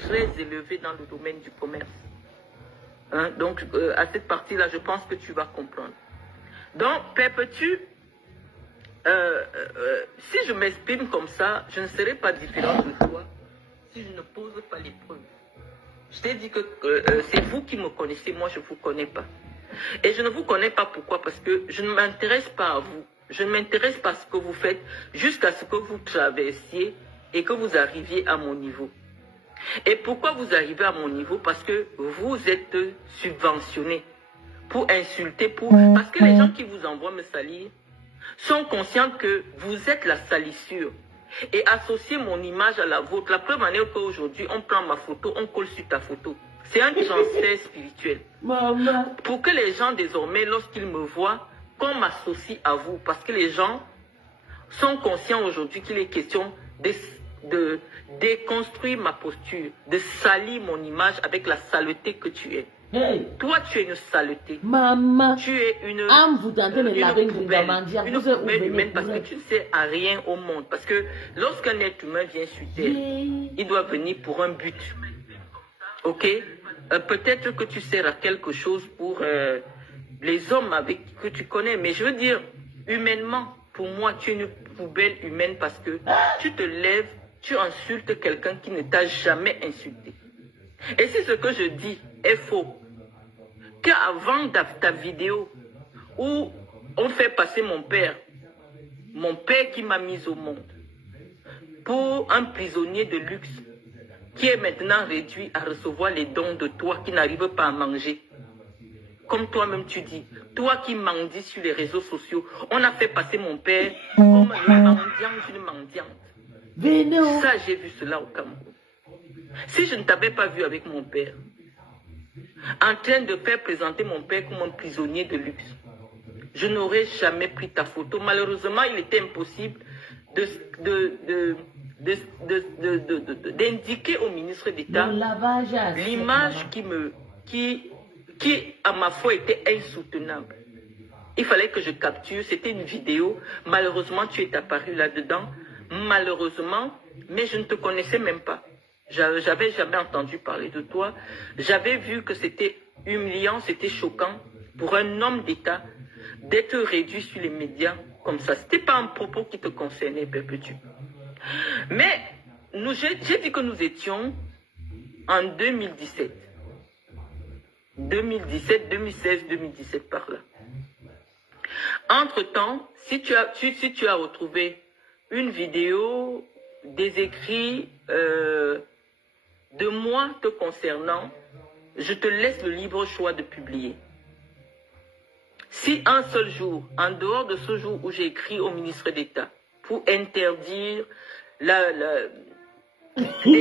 très élevé dans le domaine du commerce. Hein? Donc, à cette partie-là, je pense que tu vas comprendre. Donc, Pépé-tu, si je m'exprime comme ça, je ne serai pas différente de toi si je ne pose pas l'épreuve. Je t'ai dit que c'est vous qui me connaissez, moi je ne vous connais pas. Et je ne vous connais pas pourquoi? Parce que je ne m'intéresse pas à vous. Je ne m'intéresse pas à ce que vous faites jusqu'à ce que vous traversiez et que vous arriviez à mon niveau. Et pourquoi vous arrivez à mon niveau? Parce que vous êtes subventionné pour insulter, parce que les gens qui vous envoient me salir sont conscients que vous êtes la salissure. Et associer mon image à la vôtre, la preuve en est qu'aujourd'hui, on prend ma photo, on colle sur ta photo. C'est un transfert spirituel. Maman. Pour que les gens, désormais, lorsqu'ils me voient, qu'on m'associe à vous. Parce que les gens sont conscients aujourd'hui qu'il est question de déconstruire ma posture, de salir mon image avec la saleté que tu es. Hey. Toi, tu es une saleté. Maman. Tu es une poubelle humaine parce que tu ne sais à rien au monde. Parce que lorsqu'un être humain vient sur terre, il doit venir pour un but. Ok? Peut-être que tu sers à quelque chose pour les hommes que tu connais. Mais je veux dire, humainement, pour moi, tu es une poubelle humaine parce que tu te lèves, tu insultes quelqu'un qui ne t'a jamais insulté. Et si ce que je dis est faux, qu'avant ta vidéo où on fait passer mon père qui m'a mis au monde, pour un prisonnier de luxe, qui est maintenant réduit à recevoir les dons de toi qui n'arrive pas à manger. Comme toi-même tu dis, toi qui mendis sur les réseaux sociaux, on a fait passer mon père comme le mendiant d'une mendiante. Ça, j'ai vu cela au Cameroun. Si je ne t'avais pas vu avec mon père, en train de faire présenter mon père comme un prisonnier de luxe, je n'aurais jamais pris ta photo. Malheureusement, il était impossible d'indiquer au ministre d'État l'image qui, à ma foi, était insoutenable. Il fallait que je capture, c'était une vidéo. Malheureusement, tu es apparu là-dedans. Malheureusement, mais je ne te connaissais même pas. J'avais jamais entendu parler de toi. J'avais vu que c'était humiliant, c'était choquant pour un homme d'État d'être réduit sur les médias comme ça. Ce n'était pas un propos qui te concernait, Pépé-tu. Mais j'ai dit que nous étions en 2017. 2017, 2016, 2017 par là. Entre-temps, si tu as retrouvé une vidéo, des écrits de moi te concernant, je te laisse le libre choix de publier. Si un seul jour, en dehors de ce jour où j'ai écrit au ministre d'État pour interdire les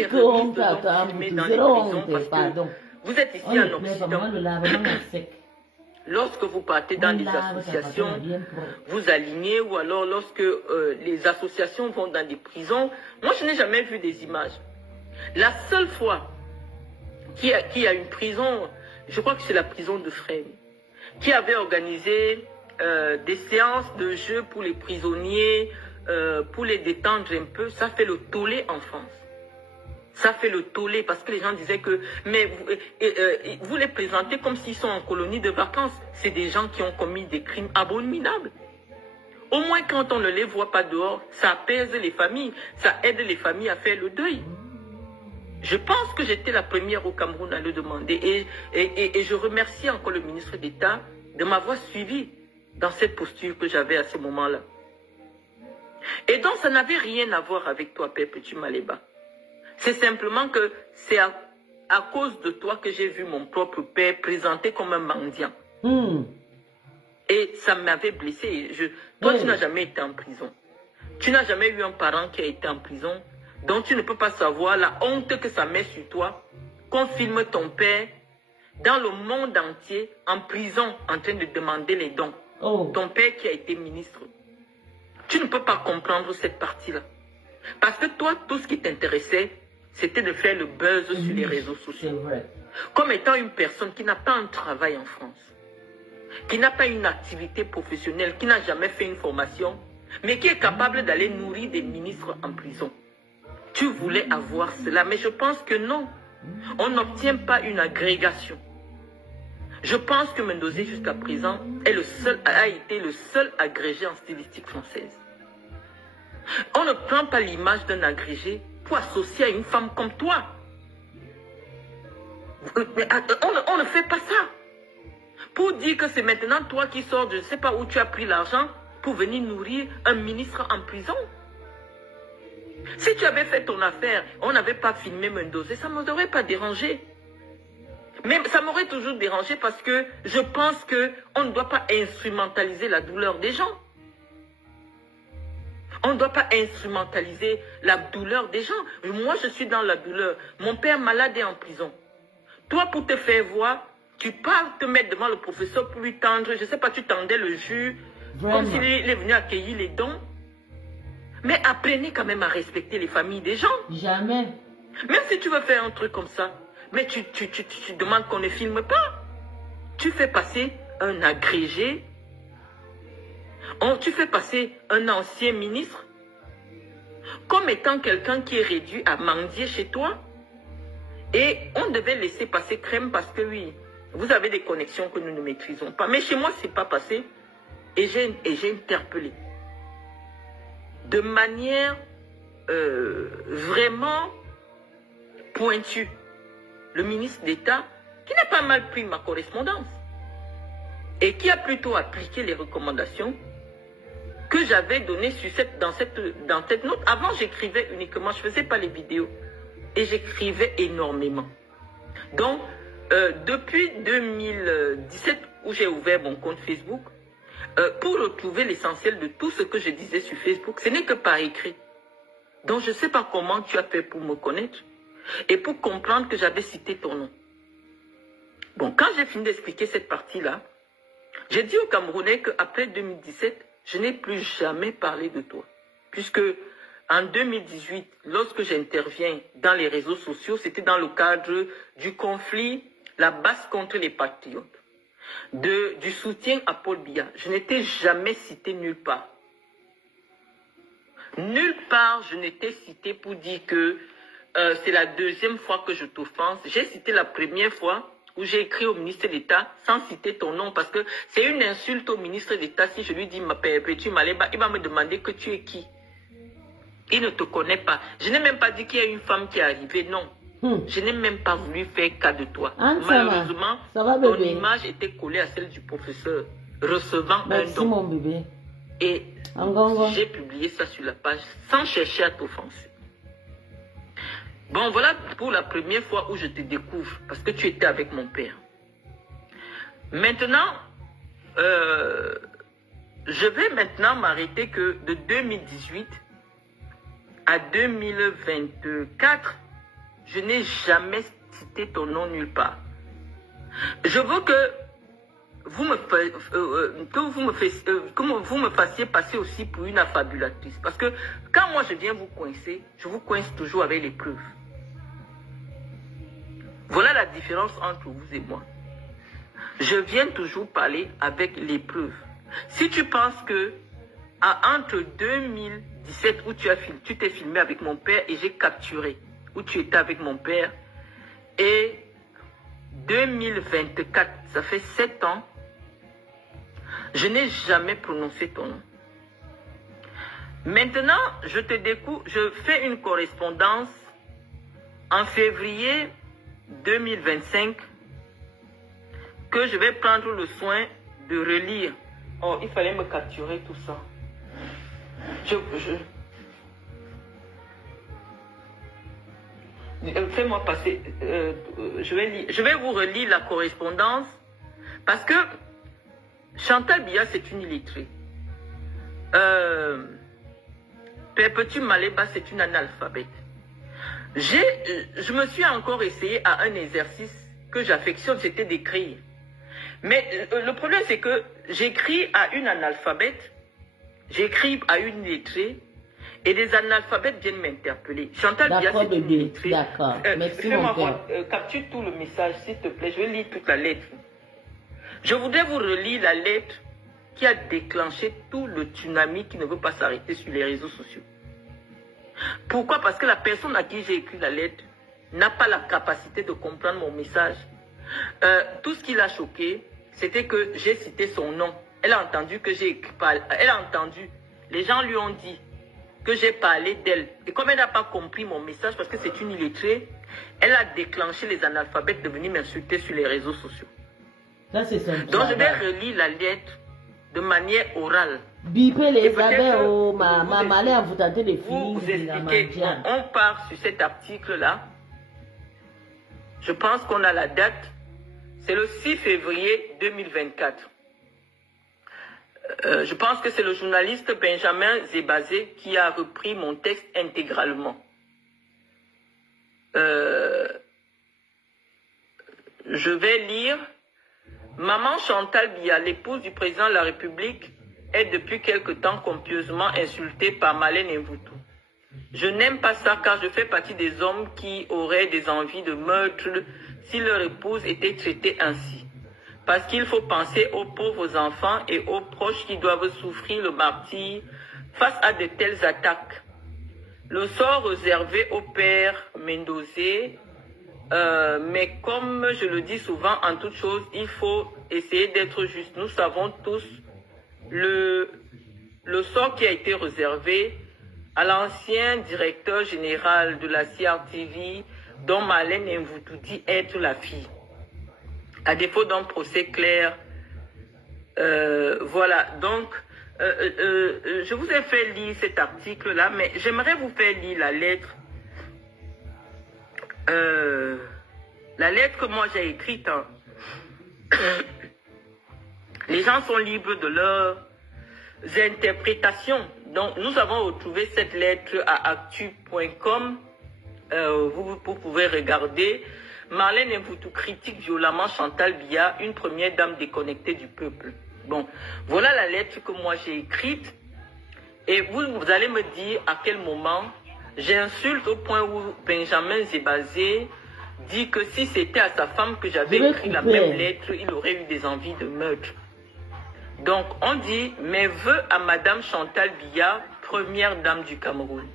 remises de dons filmés dans les prisons, parce que vous êtes ici en Occident. Lorsque vous partez dans des associations, vous alignez, ou alors lorsque les associations vont dans des prisons, moi je n'ai jamais vu des images. La seule fois qu'il y a une prison, je crois que c'est la prison de Fresnes, qui avait organisé des séances de jeu pour les prisonniers, pour les détendre un peu, ça fait le tollé en France. Ça fait le tollé parce que les gens disaient que, mais vous les présentez comme s'ils sont en colonie de vacances. C'est des gens qui ont commis des crimes abominables. Au moins quand on ne les voit pas dehors, ça apaise les familles, ça aide les familles à faire le deuil. Je pense que j'étais la première au Cameroun à le demander et je remercie encore le ministre d'État de m'avoir suivi dans cette posture que j'avais à ce moment-là. Et donc ça n'avait rien à voir avec toi, Pépé-tu Maléba. C'est simplement que c'est à cause de toi que j'ai vu mon propre père présenté comme un mendiant. Et ça m'avait blessé. Toi, tu n'as jamais été en prison. Tu n'as jamais eu un parent qui a été en prison. Donc, tu ne peux pas savoir la honte que ça met sur toi. Qu'on filme ton père dans le monde entier, en prison, en train de demander les dons. Ton père qui a été ministre. Tu ne peux pas comprendre cette partie-là. Parce que toi, tout ce qui t'intéressait, c'était de faire le buzz sur les réseaux sociaux. Comme étant une personne qui n'a pas un travail en France, qui n'a pas une activité professionnelle, qui n'a jamais fait une formation, mais qui est capable d'aller nourrir des ministres en prison. Tu voulais avoir cela, mais je pense que non. On n'obtient pas une agrégation. Je pense que Mendozé, jusqu'à présent, a été le seul agrégé en stylistique française. On ne prend pas l'image d'un agrégé pour associer à une femme comme toi. On ne fait pas ça. Pour dire que c'est maintenant toi qui sors de je ne sais pas où tu as pris l'argent pour venir nourrir un ministre en prison. Si tu avais fait ton affaire, on n'avait pas filmé Mendozé, ça ne m'aurait pas dérangé. Mais ça m'aurait toujours dérangé parce que je pense qu'on ne doit pas instrumentaliser la douleur des gens. On ne doit pas instrumentaliser la douleur des gens. Moi, je suis dans la douleur. Mon père malade est en prison. Toi, pour te faire voir, tu pars te mettre devant le professeur pour lui tendre, je ne sais pas, tu tendais le jus, comme s'il est venu accueillir les dons. Mais apprenez quand même à respecter les familles des gens. Jamais. Même si tu veux faire un truc comme ça, mais tu demandes qu'on ne filme pas. Tu fais passer un agrégé. Tu fais passer un ancien ministre comme étant quelqu'un qui est réduit à mendier chez toi. Et on devait laisser passer crème parce que oui, vous avez des connexions que nous ne maîtrisons pas. Mais chez moi, ce n'est pas passé. Et j'ai interpellé. De manière vraiment pointue. Le ministre d'État, qui n'a pas mal pris ma correspondance. Et qui a plutôt appliqué les recommandations que j'avais données dans cette note. Avant, j'écrivais uniquement, je ne faisais pas les vidéos. Et j'écrivais énormément. Donc, depuis 2017, où j'ai ouvert mon compte Facebook, pour retrouver l'essentiel de tout ce que je disais sur Facebook, ce n'est que par écrit. Donc, je ne sais pas comment tu as fait pour me connaître et pour comprendre que j'avais cité ton nom. Bon, quand j'ai fini d'expliquer cette partie-là, j'ai dit aux Camerounais qu'après 2017, je n'ai plus jamais parlé de toi. Puisque en 2018, lorsque j'interviens dans les réseaux sociaux, c'était dans le cadre du conflit, la basse contre les patriotes, du soutien à Paul Biya. Je n'étais jamais cité nulle part. Nulle part, je n'étais cité pour dire que c'est la deuxième fois que je t'offense. J'ai cité la première fois où j'ai écrit au ministre d'État sans citer ton nom parce que c'est une insulte au ministre d'État si je lui dis ma Perpétue Maleba, il va me demander que tu es qui. Il ne te connaît pas. Je n'ai même pas dit qu'il y a une femme qui est arrivée, non. Je n'ai même pas voulu faire cas de toi. Malheureusement, ton image était collée à celle du professeur recevant un don. Mon bébé. Et j'ai publié ça sur la page sans chercher à t'offenser. Bon, voilà pour la première fois où je te découvre, parce que tu étais avec mon père. Maintenant, je vais maintenant m'arrêter que de 2018 à 2024, je n'ai jamais cité ton nom nulle part. Je veux que vous me fassiez passer aussi pour une affabulatrice. Parce que quand moi je viens vous coincer, je vous coince toujours avec les preuves. Voilà la différence entre vous et moi. Je viens toujours parler avec les preuves. Si tu penses que entre 2017 où tu t'es filmé avec mon père et j'ai capturé, où tu étais avec mon père, et 2024, ça fait 7 ans, je n'ai jamais prononcé ton nom. Maintenant, je fais une correspondance en février 2025 que je vais prendre le soin de relire. Oh, il fallait me capturer tout ça. Fais-moi passer. Je vais vous relire la correspondance parce que Chantal Biya, c'est une illettrée. Perpétue Maleba, c'est une analphabète. Je me suis encore essayé à un exercice que j'affectionne, c'était d'écrire. Mais le problème, c'est que j'écris à une analphabète, j'écris à une illettrée, et les analphabètes viennent m'interpeller. Chantal Biya, c'est une illettrée. D'accord. Merci, mon père. Capture tout le message, s'il te plaît. Je vais lire toute la lettre. Je voudrais vous relire la lettre qui a déclenché tout le tsunami qui ne veut pas s'arrêter sur les réseaux sociaux. Pourquoi? Parce que la personne à qui j'ai écrit la lettre n'a pas la capacité de comprendre mon message. Tout ce qui l'a choqué, c'était que j'ai cité son nom. Elle a entendu que j'ai parlé. Elle a entendu. Les gens lui ont dit que j'ai parlé d'elle. Et comme elle n'a pas compris mon message, parce que c'est une illettrée, elle a déclenché les analphabètes de venir m'insulter sur les réseaux sociaux. Ça, c'est son Donc je vais relire la lettre de manière orale. Bipez les abeilles, oh, ma malheur, vous tentez de finir. Vous expliquez, on part sur cet article-là. Je pense qu'on a la date. C'est le 6 février 2024. Je pense que c'est le journaliste Benjamin Zébazé qui a repris mon texte intégralement. Je vais lire. Maman Chantal Biya, l'épouse du président de la République, est depuis quelque temps copieusement insultée par Marlène Mvutu. Je n'aime pas ça car je fais partie des hommes qui auraient des envies de meurtre si leur épouse était traitée ainsi. Parce qu'il faut penser aux pauvres enfants et aux proches qui doivent souffrir le martyre face à de telles attaques. Le sort réservé au père Mendozé, mais comme je le dis souvent en toute chose, il faut essayer d'être juste. Nous savons tous le sort qui a été réservé à l'ancien directeur général de la CRTV, dont Marlène Mvutu dit être la fille. À défaut d'un procès clair, voilà, donc, je vous ai fait lire cet article-là, mais j'aimerais vous faire lire la lettre. La lettre que moi j'ai écrite. Hein. Les gens sont libres de leurs interprétations. Donc, nous avons retrouvé cette lettre à actu.com. Vous pouvez regarder. Marlène Mvutu critique violemment Chantal Biya, une première dame déconnectée du peuple. Bon, voilà la lettre que moi j'ai écrite. Et vous allez me dire à quel moment j'insulte au point où Benjamin Zébazé dit que si c'était à sa femme que j'avais écrit la même lettre, il aurait eu des envies de meurtre. Donc, on dit « Mes vœux à Madame Chantal Biya, première dame du Cameroun ».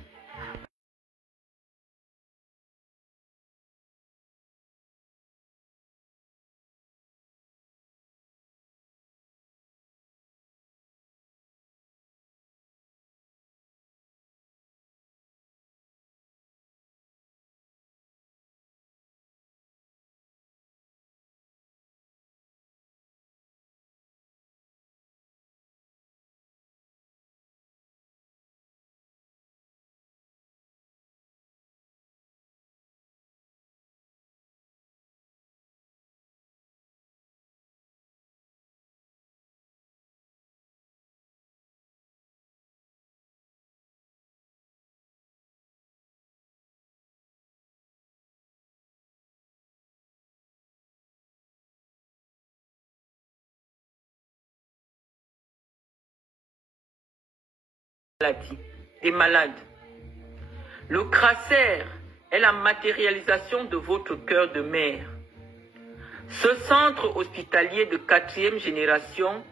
Des malades. Le cracère est la matérialisation de votre cœur de mère. Ce centre hospitalier de 4e génération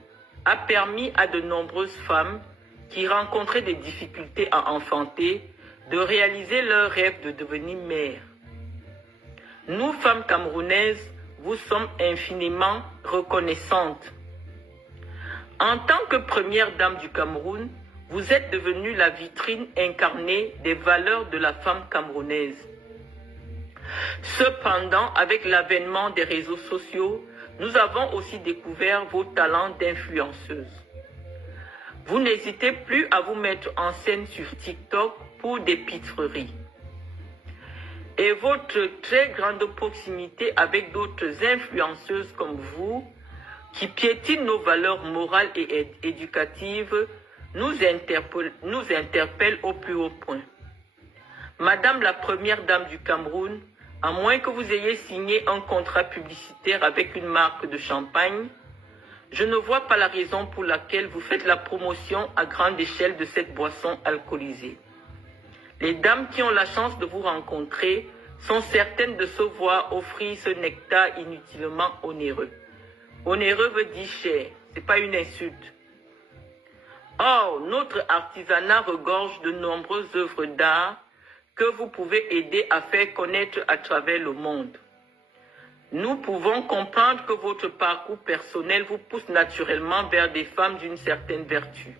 a permis à de nombreuses femmes qui rencontraient des difficultés à enfanter de réaliser leur rêve de devenir mère. Nous, femmes camerounaises, vous sommes infiniment reconnaissantes. En tant que première dame du Cameroun, vous êtes devenue la vitrine incarnée des valeurs de la femme camerounaise. Cependant, avec l'avènement des réseaux sociaux, nous avons aussi découvert vos talents d'influenceuse. Vous n'hésitez plus à vous mettre en scène sur TikTok pour des pitreries. Et votre très grande proximité avec d'autres influenceuses comme vous, qui piétinent nos valeurs morales et éducatives, nous interpelle au plus haut point. Madame la première dame du Cameroun, à moins que vous ayez signé un contrat publicitaire avec une marque de champagne, je ne vois pas la raison pour laquelle vous faites la promotion à grande échelle de cette boisson alcoolisée. Les dames qui ont la chance de vous rencontrer sont certaines de se voir offrir ce nectar inutilement onéreux. Onéreux veut dire cher, ce n'est pas une insulte. Or, notre artisanat regorge de nombreuses œuvres d'art que vous pouvez aider à faire connaître à travers le monde. Nous pouvons comprendre que votre parcours personnel vous pousse naturellement vers des femmes d'une certaine vertu.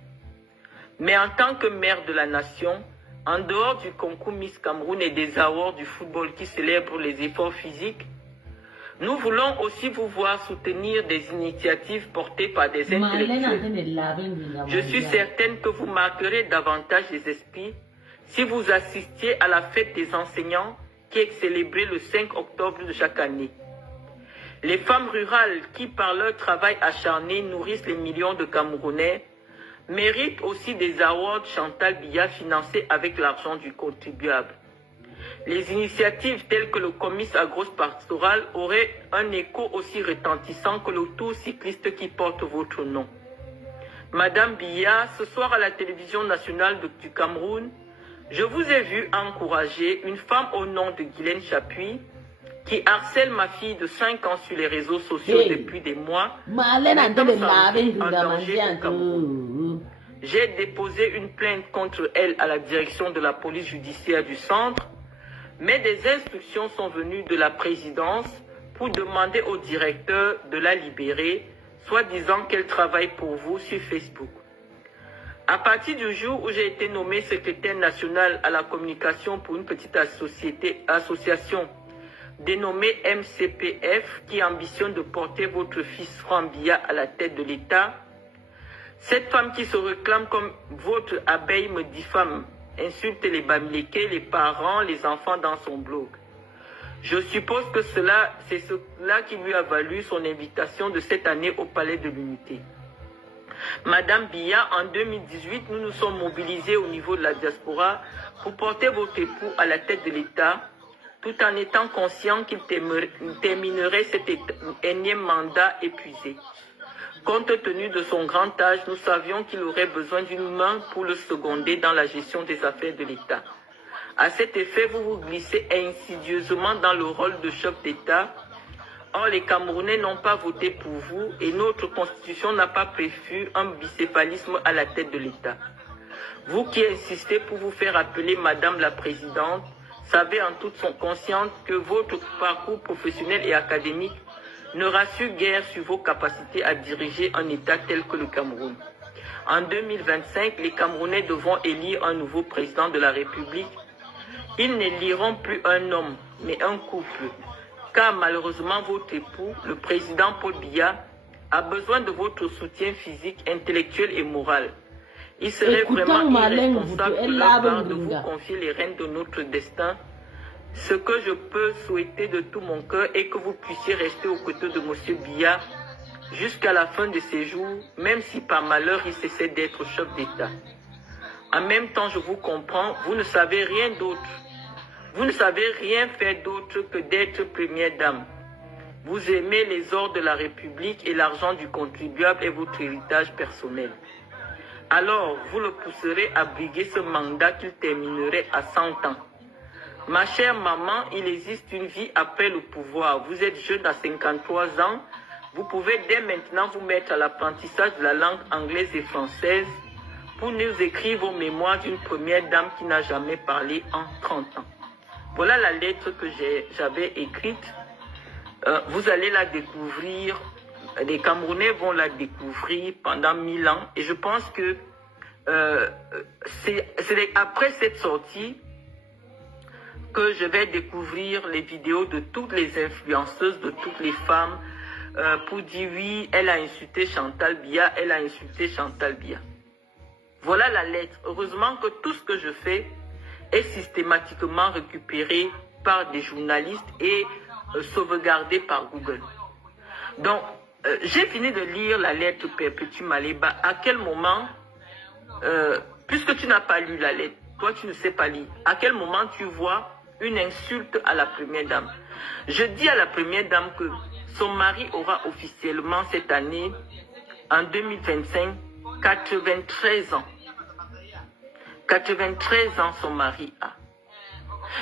Mais en tant que mère de la nation, en dehors du concours Miss Cameroun et des awards du football qui célèbrent les efforts physiques, nous voulons aussi vous voir soutenir des initiatives portées par des intellectuels. Je suis certaine que vous marquerez davantage les esprits si vous assistiez à la fête des enseignants qui est célébrée le 5 octobre de chaque année. Les femmes rurales qui, par leur travail acharné, nourrissent les millions de Camerounais, méritent aussi des awards Chantal Biya financés avec l'argent du contribuable. Les initiatives telles que le comice agro-pastoral auraient un écho aussi retentissant que le tour cycliste qui porte votre nom. Madame Biya, ce soir à la télévision nationale du Cameroun, je vous ai vu encourager une femme au nom de Guylaine Chapuis qui harcèle ma fille de 5 ans sur les réseaux sociaux depuis des mois. J'ai déposé une plainte contre elle à la direction de la police judiciaire du centre, mais des instructions sont venues de la présidence pour demander au directeur de la libérer, soit disant qu'elle travaille pour vous sur Facebook. À partir du jour où j'ai été nommé secrétaire national à la communication pour une petite association dénommée MCPF qui ambitionne de porter votre fils Franck Biya à la tête de l'État, cette femme qui se réclame comme votre abeille me diffame, insulte les Bamileke, les parents, les enfants dans son blog. Je suppose que c'est cela qui lui a valu son invitation de cette année au Palais de l'Unité. Madame Biya, en 2018, nous nous sommes mobilisés au niveau de la diaspora pour porter votre époux à la tête de l'État, tout en étant conscient qu'il terminerait cet énième mandat épuisé. Compte tenu de son grand âge, nous savions qu'il aurait besoin d'une main pour le seconder dans la gestion des affaires de l'État. À cet effet, vous vous glissez insidieusement dans le rôle de chef d'État. Or, les Camerounais n'ont pas voté pour vous et notre constitution n'a pas prévu un bicéphalisme à la tête de l'État. Vous qui insistez pour vous faire appeler Madame la Présidente, savez en toute son conscience que votre parcours professionnel et académique ne rassure guère sur vos capacités à diriger un État tel que le Cameroun. En 2025, les Camerounais devront élire un nouveau président de la République. Ils n'éliront plus un homme, mais un couple. Car malheureusement, votre époux, le président Paul Biya, a besoin de votre soutien physique, intellectuel et moral. Il serait vraiment irresponsable de la part de vous confier les rênes de notre destin. Ce que je peux souhaiter de tout mon cœur est que vous puissiez rester aux côtés de M. Biya jusqu'à la fin de ses jours, même si par malheur il cessait d'être chef d'État. En même temps, je vous comprends, vous ne savez rien d'autre. Vous ne savez rien faire d'autre que d'être première dame. Vous aimez les ors de la République et l'argent du contribuable est votre héritage personnel. Alors, vous le pousserez à briguer ce mandat qu'il terminerait à 100 ans. Ma chère maman, il existe une vie après le pouvoir. Vous êtes jeune à 53 ans. Vous pouvez dès maintenant vous mettre à l'apprentissage de la langue anglaise et française pour nous écrire vos mémoires d'une première dame qui n'a jamais parlé en 30 ans. Voilà la lettre que j'avais écrite. Vous allez la découvrir. Les Camerounais vont la découvrir pendant 1000 ans. Et je pense que c'est après cette sortie que je vais découvrir les vidéos de toutes les influenceuses, de toutes les femmes, pour dire oui, elle a insulté Chantal Biya, elle a insulté Chantal Biya. Voilà la lettre. Heureusement que tout ce que je fais est systématiquement récupéré par des journalistes et sauvegardé par Google. Donc, j'ai fini de lire la lettre Perpétue Maleba. À quel moment, puisque tu n'as pas lu la lettre, toi tu ne sais pas lire, à quel moment tu vois une insulte à la première dame? Je dis à la première dame que son mari aura officiellement cette année, en 2025, 93 ans. 93 ans son mari a.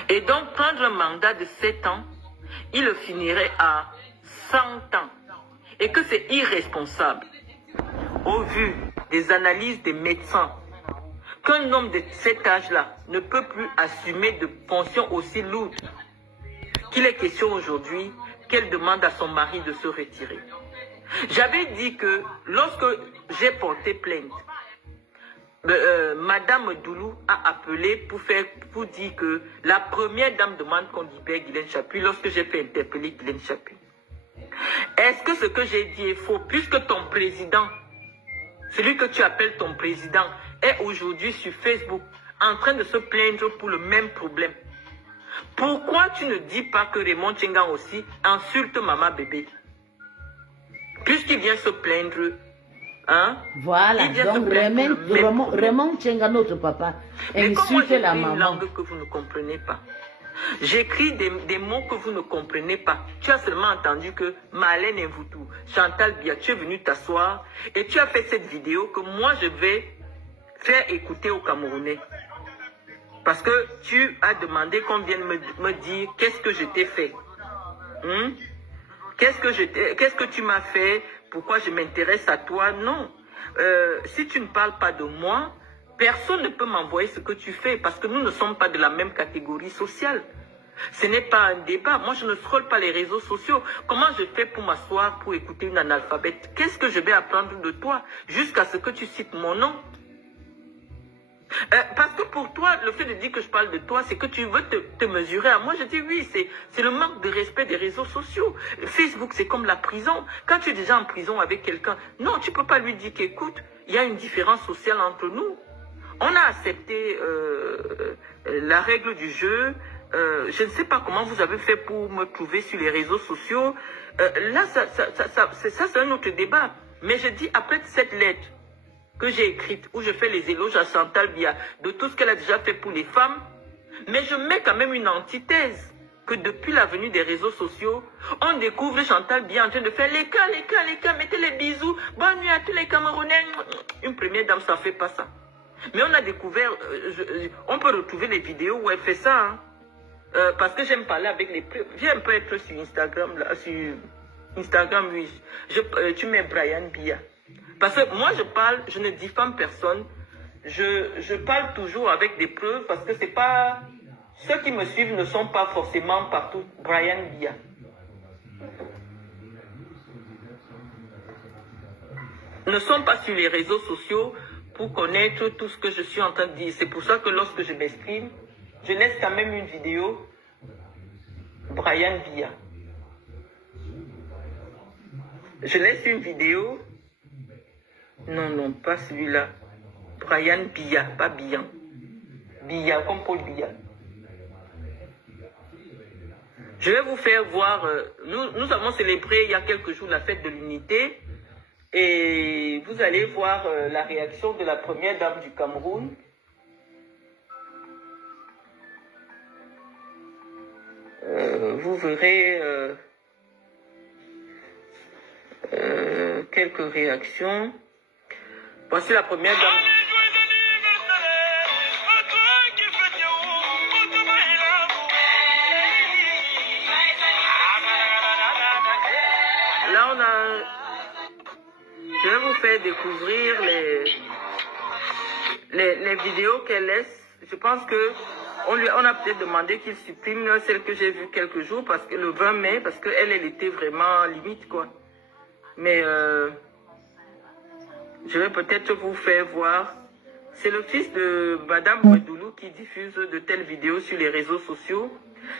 Et donc prendre un mandat de 7 ans, il le finirait à 100 ans. Et que c'est irresponsable, au vu des analyses des médecins, qu'un homme de cet âge-là ne peut plus assumer de fonctions aussi lourdes, qu'il est question aujourd'hui qu'elle demande à son mari de se retirer. J'avais dit que lorsque j'ai porté plainte, Madame Doulou a appelé pour dire que la première dame demande qu'on libère Guylaine Chapuis lorsque j'ai fait interpeller Guylaine Chapuis. Est-ce que ce que j'ai dit est faux, puisque ton président, celui que tu appelles ton président, est aujourd'hui sur Facebook en train de se plaindre pour le même problème? Pourquoi tu ne dis pas que Raymond Tchengan aussi insulte maman bébé? Puisqu'il vient se plaindre, hein? Voilà, donc Raymond Tchengan, notre papa, insulte la maman. Une langue que vous ne comprenez pas. J'écris des mots que vous ne comprenez pas. Tu as seulement entendu que Marlène Mvoutou, Chantal Biya, tu es venu t'asseoir et tu as fait cette vidéo que moi je vais faire écouter aux Camerounais. Parce que tu as demandé qu'on vienne me dire qu'est-ce que je t'ai fait. Qu'est-ce que tu m'as fait? Pourquoi je m'intéresse à toi? Non. Si tu ne parles pas de moi, personne ne peut m'envoyer ce que tu fais parce que nous ne sommes pas de la même catégorie sociale. Ce n'est pas un débat. Moi, je ne scrolle pas les réseaux sociaux. Comment je fais pour m'asseoir, pour écouter une analphabète? Qu'est-ce que je vais apprendre de toi jusqu'à ce que tu cites mon nom? Parce que pour toi, le fait de dire que je parle de toi, c'est que tu veux te mesurer à moi. Je dis oui, c'est le manque de respect des réseaux sociaux. Facebook, c'est comme la prison. Quand tu es déjà en prison avec quelqu'un, non, tu ne peux pas lui dire qu'écoute, il y a une différence sociale entre nous. On a accepté la règle du jeu. Je ne sais pas comment vous avez fait pour me trouver sur les réseaux sociaux. Là, ça c'est un autre débat. Mais je dis, après cette lettre que j'ai écrite, où je fais les éloges à Chantal Biya de tout ce qu'elle a déjà fait pour les femmes, mais je mets quand même une antithèse, que depuis la venue des réseaux sociaux, on découvre Chantal Biya en train de faire les cas, mettez les bisous, bonne nuit à tous les Camerounais. Une première dame, ça ne fait pas ça. Mais on a découvert, on peut retrouver les vidéos où elle fait ça, hein. Parce que j'aime parler avec les preuves. J'aime pas être sur Instagram, là, sur Instagram, oui. Tu mets Brian Biya. Parce que moi, je ne diffame personne. Je parle toujours avec des preuves parce que c'est pas... Ceux qui me suivent ne sont pas forcément partout Brian Biya. Ne sont pas sur les réseaux sociaux pour connaître tout ce que je suis en train de dire. C'est pour ça que lorsque je m'exprime, je laisse quand même une vidéo Brian Biya. Je laisse une vidéo... Non, pas celui-là. Brian Biya, pas Biyan. Biya, comme Paul Biya. Je vais vous faire voir... Nous avons célébré il y a quelques jours la fête de l'unité. Et vous allez voir la réaction de la première dame du Cameroun. Vous verrez quelques réactions. Voici la première dame. Là, je vais vous faire découvrir les vidéos qu'elle laisse. Je pense que on a peut-être demandé qu'il supprime celle que j'ai vue quelques jours, parce que le 20 mai, parce qu'elle était vraiment limite, quoi. Mais je vais peut-être vous faire voir. C'est le fils de Madame Doulou qui diffuse de telles vidéos sur les réseaux sociaux.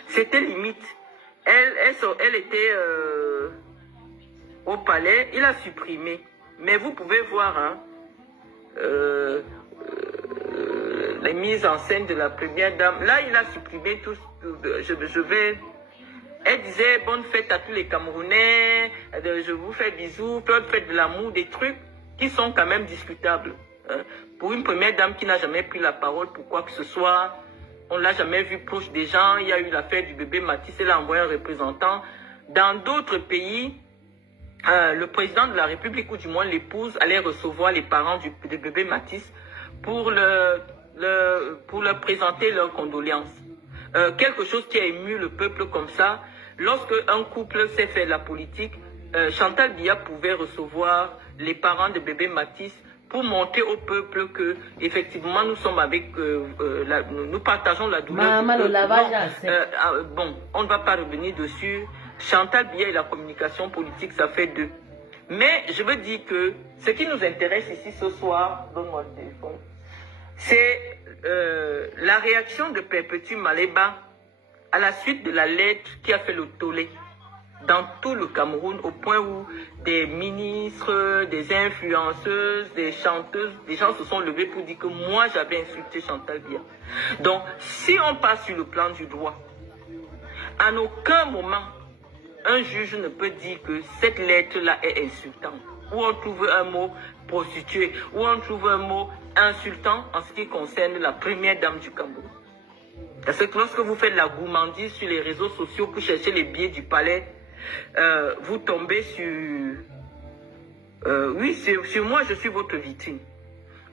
C'était limite. Elle était au palais. Il a supprimé. Mais vous pouvez voir hein, les mises en scène de la première dame. Là, il a supprimé tout. Elle disait bonne fête à tous les Camerounais. Je vous fais bisous. Bonne fête de l'amour. Des trucs qui sont quand même discutables. Pour une première dame qui n'a jamais pris la parole pour quoi que ce soit, on ne l'a jamais vu proche des gens. Il y a eu l'affaire du bébé Matisse, elle a envoyé un représentant. Dans d'autres pays, le président de la République, ou du moins l'épouse, allait recevoir les parents du bébé Matisse pour leur présenter leurs condoléances. Quelque chose qui a ému le peuple comme ça, lorsque un couple s'est fait de la politique, Chantal Biya pouvait recevoir les parents de bébé Matisse pour montrer au peuple que effectivement nous sommes avec, nous partageons la douleur. Maman, le lavage bon, on ne va pas revenir dessus. Chantal Biya et la communication politique, ça fait deux. Mais je veux dire que ce qui nous intéresse ici ce soir, donne-moi le téléphone, c'est la réaction de Perpétue Maleba à la suite de la lettre qui a fait le tollé dans tout le Cameroun, au point où des ministres, des influenceuses, des chanteuses, des gens se sont levés pour dire que moi j'avais insulté Chantal Biya. Donc, si on passe sur le plan du droit, en aucun moment, un juge ne peut dire que cette lettre-là est insultante. Ou on trouve un mot prostituée, ou on trouve un mot insultant en ce qui concerne la première dame du Cameroun. Parce que lorsque vous faites la gourmandise sur les réseaux sociaux pour chercher les billets du palais, vous tombez sur... oui, sur moi, je suis votre vitrine.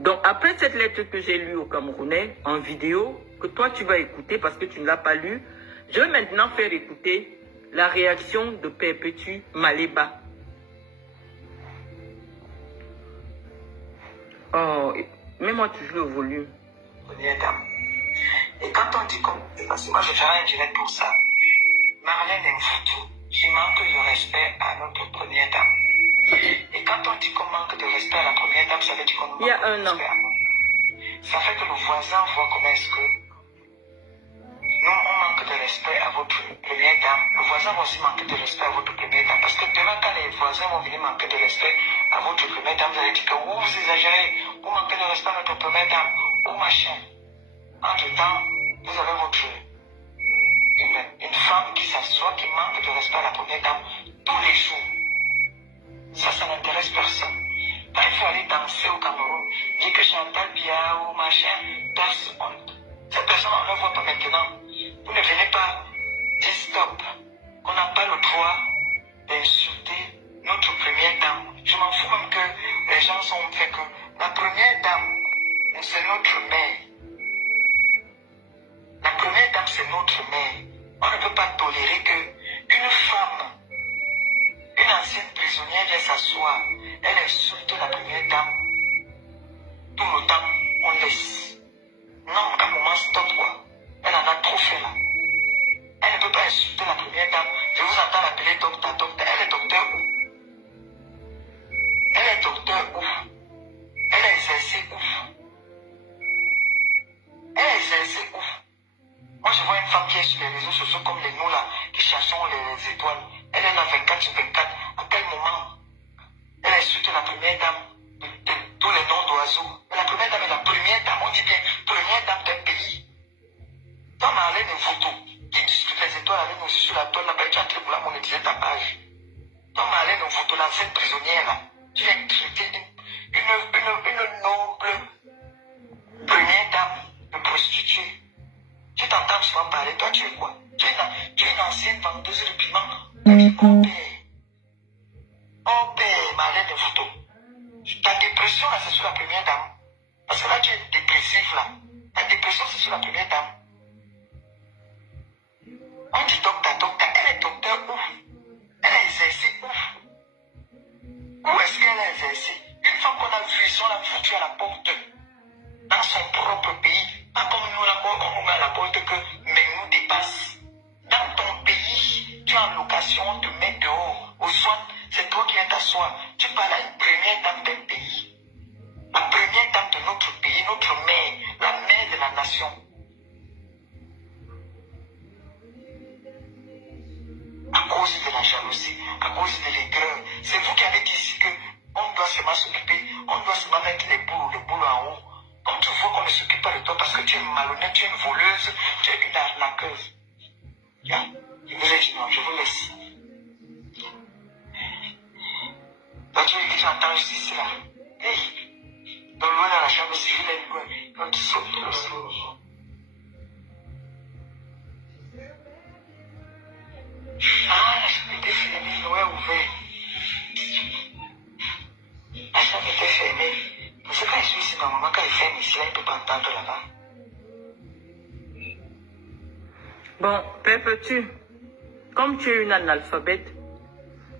Donc, après cette lettre que j'ai lue au Camerounais, en vidéo, que toi tu vas écouter parce que tu ne l'as pas lue, je vais maintenant faire écouter la réaction de Perpétue Maleba. Oh, mets-moi toujours le volume. Et quand on dit comme... Parce que moi je ferai un direct pour ça. Marlène Mvutu, qui manque de respect à notre première dame. Et quand on dit qu'on manque de respect à la première dame, ça veut dire qu'on manque de respect à nous. Ça fait que le voisin voit comment est-ce que nous, on manque de respect à votre première dame. Le voisin va aussi manquer de respect à votre première dame. Parce que demain, quand les voisins vont venir manquer de respect à votre première dame, vous allez dire que vous exagérez, vous manquez de respect à notre première dame, ou machin. Entre-temps, vous avez une femme qui s'assoit, qui manque de respect à la première dame tous les jours. Ça n'intéresse personne. Quand il faut aller danser au Cameroun, dire que Chantal Biya ou machin, passe honte. Cette personne, on ne le voit pas maintenant. Vous ne venez pas dire stop, qu'on n'a pas le droit d'insulter notre première dame. Je m'en fous même que les gens sont fait que la première dame, c'est notre mère. La première dame, c'est notre mère. On ne peut pas tolérer qu'une femme, une ancienne prisonnière vient s'asseoir, elle insulte la première dame. Tout le temps, on laisse. Non, à un moment, stop quoi. Elle en a trop fait là. Elle ne peut pas insulter la première dame. Je vous entends l'appeler docteur, docteur. Elle est docteur où? Elle est docteur où? Elle a exercé où? Elle a exercé où? Moi, je vois une femme qui est sur les réseaux sociaux comme les nous là, qui cherchons les étoiles. Elle est là 24 sur 24. À quel moment elle insulte la première dame de tous les noms d'oiseaux? La première dame est la première dame, on dit bien première dame d'un pays. Dans Marlène Mvutu, qui discute les étoiles avec nous sur la toile là-bas, tu es en train de vouloir monétiser ta page. Dans Marlène Mvutu, l'ancienne prisonnière là, tu viens traiter une noble première dame de prostituée. Tu t'entends souvent parler, toi tu es quoi? Tu es une ancienne vendeuse de piment. Oh père, Marlène Mvutu. Ta dépression là, c'est sur la première dame. Parce que là, tu es dépressif là. Ta dépression, c'est sur la première dame. On dit docteur, docteur. Elle est docteur où? Elle a exercé où? Où est-ce qu'elle a exercé? Une fois qu'on a vu, ils sont la foutue à la porte. Dans son propre pays. Pas comme nous là, on nous met à la porte que mais nous dépasse. Dans ton pays, tu es en location, on te met dehors. Au soir, c'est toi qui viens t'asseoir. Tu parles à une première dame d'un pays. La première dame de notre pays, notre mère, la mère de la nation. À cause de la jalousie, à cause de l'aigreur. C'est vous qui avez dit ici qu'on doit seulement s'occuper, on doit seulement mettre les boules en haut. Quand tu vois qu'on ne s'occupe pas de toi parce que tu es malhonnête, tu es une voleuse, tu es une arnaqueuse. Yeah. Je vous ai dit non, je vous laisse. Donc tu dis que j'entends juste ici là. Hey, dans loin dans la chambre civile, elle est loin. Quand tu sautes, tu le sautes. Ah, la chambre était fermée, l'eau est ouverte. La chambre était fermée. Parce que quand je suis ici, normalement, quand il ferme ici, là, il ne peut pas entendre là-bas. Bon, Perpétue, comme tu es une analphabète,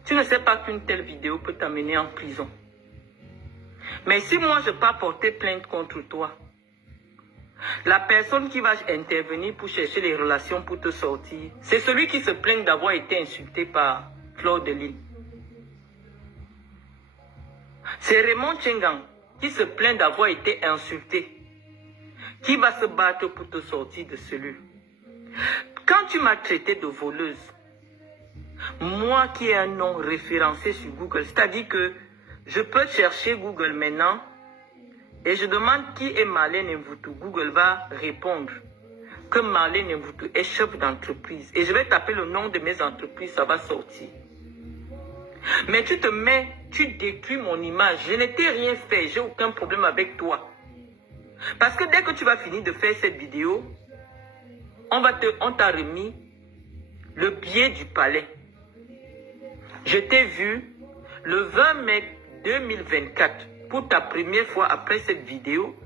tu ne sais pas qu'une telle vidéo peut t'amener en prison. Mais si moi je ne peux pas porter plainte contre toi, la personne qui va intervenir pour chercher les relations pour te sortir, c'est celui qui se plaint d'avoir été insulté par Fleur de Lys. C'est Raymond Tchengang qui se plaint d'avoir été insulté, qui va se battre pour te sortir de celui. Quand tu m'as traité de voleuse, moi qui ai un nom référencé sur Google, c'est-à-dire que je peux chercher Google maintenant et je demande qui est Marlène Mvoutou. Google va répondre que Marlène Mvoutou est chef d'entreprise. Et je vais taper le nom de mes entreprises, ça va sortir. Mais tu te mets, tu détruis mon image. Je ne t'ai rien fait, j'ai aucun problème avec toi. Parce que dès que tu vas finir de faire cette vidéo, on t'a remis le billet du palais. Je t'ai vu le 20 mai 2024, pour ta première fois après cette vidéo,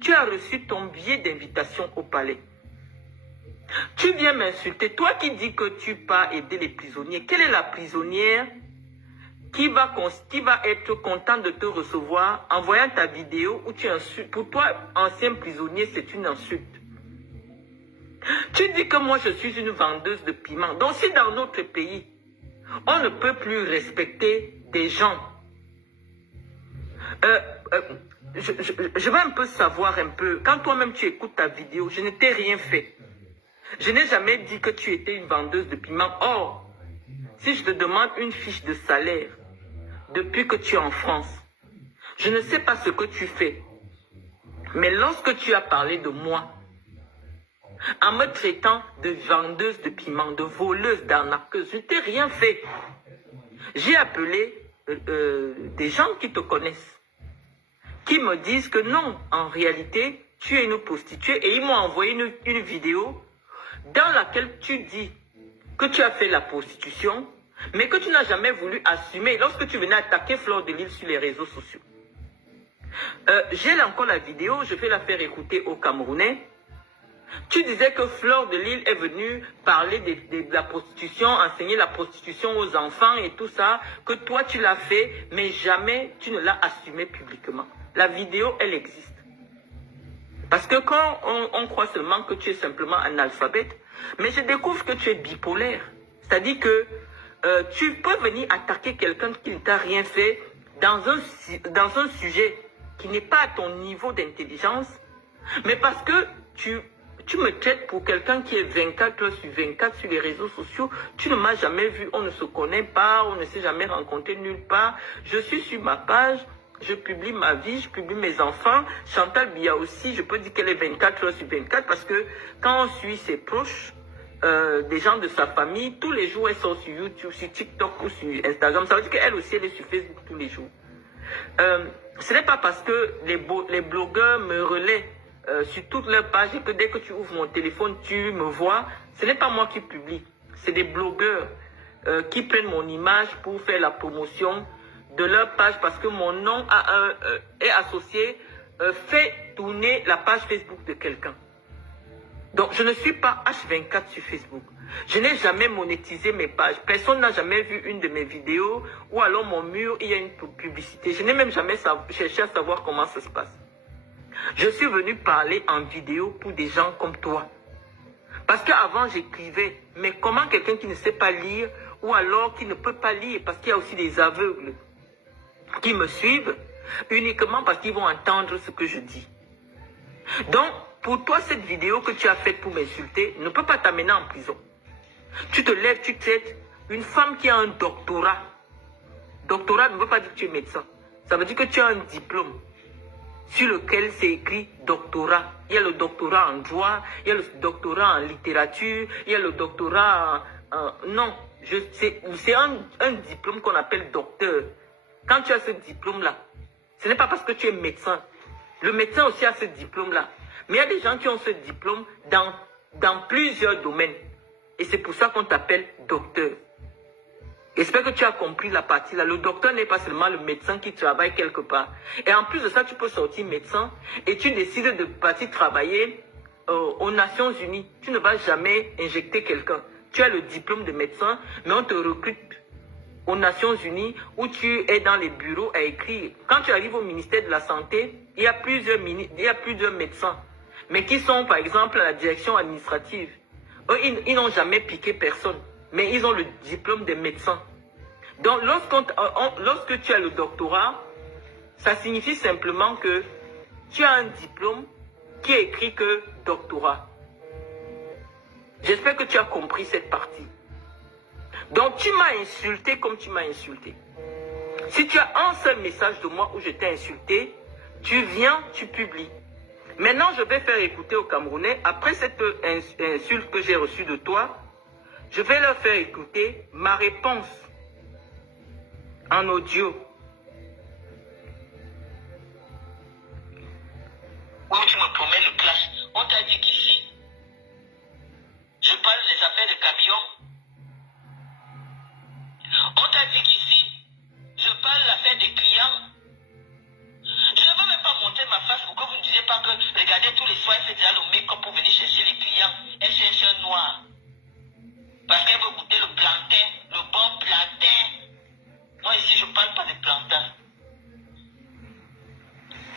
tu as reçu ton billet d'invitation au palais. Tu viens m'insulter, toi qui dis que tu pars aider les prisonniers. Quelle est la prisonnière qui va être contente de te recevoir en voyant ta vidéo où tu insultes? Pour toi, ancien prisonnier, c'est une insulte. Tu dis que moi je suis une vendeuse de piment. Donc si dans notre pays, on ne peut plus respecter des gens, je veux un peu savoir un peu, quand toi-même tu écoutes ta vidéo, je ne t'ai rien fait. Je n'ai jamais dit que tu étais une vendeuse de piment. Or, si je te demande une fiche de salaire depuis que tu es en France, je ne sais pas ce que tu fais. Mais lorsque tu as parlé de moi, en me traitant de vendeuse de piment, de voleuse, d'arnaqueuse, je ne t'ai rien fait. J'ai appelé des gens qui te connaissent, qui me disent que non, en réalité, tu es une prostituée. Et ils m'ont envoyé une vidéo dans laquelle tu dis que tu as fait la prostitution, mais que tu n'as jamais voulu assumer lorsque tu venais attaquer Fleur de Lys sur les réseaux sociaux. J'ai encore la vidéo, je vais la faire écouter aux Camerounais. Tu disais que Fleur de Lys est venue parler de la prostitution, enseigner la prostitution aux enfants et tout ça, que toi tu l'as fait, mais jamais tu ne l'as assumé publiquement. La vidéo, elle existe. Parce que quand on croit seulement que tu es simplement analphabète, mais je découvre que tu es bipolaire. C'est-à-dire que tu peux venir attaquer quelqu'un qui ne t'a rien fait dans un sujet qui n'est pas à ton niveau d'intelligence, mais parce que tu me traites pour quelqu'un qui est 24 heures sur 24 sur les réseaux sociaux. Tu ne m'as jamais vu, on ne se connaît pas, on ne s'est jamais rencontré nulle part. Je suis sur ma page, je publie ma vie, je publie mes enfants. Chantal Biya aussi, je peux dire qu'elle est 24 heures sur 24 parce que quand on suit ses proches, des gens de sa famille, tous les jours, elles sont sur YouTube, sur TikTok ou sur Instagram. Ça veut dire qu'elle aussi, elle est sur Facebook tous les jours. Ce n'est pas parce que les blogueurs me relaient sur toutes leurs pages et que dès que tu ouvres mon téléphone, tu me vois. Ce n'est pas moi qui publie. C'est des blogueurs qui prennent mon image pour faire la promotion de leur page parce que mon nom est associé, fait tourner la page Facebook de quelqu'un. Donc, je ne suis pas H24 sur Facebook. Je n'ai jamais monétisé mes pages. Personne n'a jamais vu une de mes vidéos ou alors mon mur, il y a une publicité. Je n'ai même jamais cherché à savoir comment ça se passe. Je suis venu parler en vidéo pour des gens comme toi. Parce qu'avant, j'écrivais. Mais comment quelqu'un qui ne sait pas lire ou alors qui ne peut pas lire, parce qu'il y a aussi des aveugles qui me suivent uniquement parce qu'ils vont entendre ce que je dis. Donc, pour toi, cette vidéo que tu as faite pour m'insulter ne peut pas t'amener en prison. Tu te lèves, tu traites une femme qui a un doctorat. Doctorat ne veut pas dire que tu es médecin. Ça veut dire que tu as un diplôme sur lequel c'est écrit doctorat. Il y a le doctorat en droit, il y a le doctorat en littérature, il y a le doctorat en... non, c'est un diplôme qu'on appelle docteur. Quand tu as ce diplôme-là, ce n'est pas parce que tu es médecin. Le médecin aussi a ce diplôme-là. Mais il y a des gens qui ont ce diplôme dans plusieurs domaines. Et c'est pour ça qu'on t'appelle docteur. J'espère que tu as compris la partie là. Le docteur n'est pas seulement le médecin qui travaille quelque part. Et en plus de ça, tu peux sortir médecin et tu décides de partir travailler aux Nations Unies. Tu ne vas jamais injecter quelqu'un. Tu as le diplôme de médecin, mais on te recrute aux Nations Unies où tu es dans les bureaux à écrire. Quand tu arrives au ministère de la Santé, il y a plusieurs médecins, mais qui sont par exemple à la direction administrative. Eux, ils n'ont jamais piqué personne, mais ils ont le diplôme des médecins. Donc lorsque tu as le doctorat, ça signifie simplement que tu as un diplôme qui est écrit que doctorat. J'espère que tu as compris cette partie. Donc tu m'as insulté comme tu m'as insulté. Si tu as un seul message de moi où je t'ai insulté, tu viens, tu publies. Maintenant, je vais faire écouter aux Camerounais, après cette insulte que j'ai reçue de toi, je vais leur faire écouter ma réponse en audio. Où tu me promets le clash. On t'a dit qu'ici, je parle des affaires de camions. On t'a dit qu'ici, je parle de l'affaire des clients. Je ne veux même pas monter ma face pour que vous ne disiez pas que, regardez, tous les soirs, elle fait déjà le make-up pour venir chercher les clients. Elle cherche un noir. Parce qu'elle veut goûter le plantain, le bon plantain. Moi ici, je ne parle pas de plantain.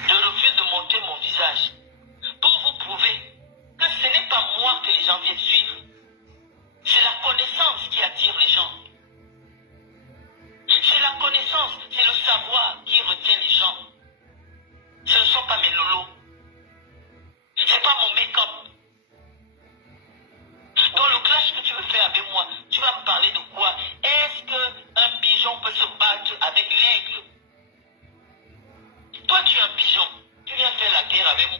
Je refuse de montrer mon visage pour vous prouver que ce n'est pas moi que les gens viennent suivre. C'est la connaissance qui attire les gens. C'est la connaissance, c'est le savoir qui retient les gens. Ce ne sont pas mes lolos. Ce n'est pas mon make-up. Dans le clash que tu veux faire avec moi, tu vas me parler de quoi? Est-ce qu'un pigeon peut se battre avec l'aigle? Toi, tu es un pigeon. Tu viens faire la guerre avec moi.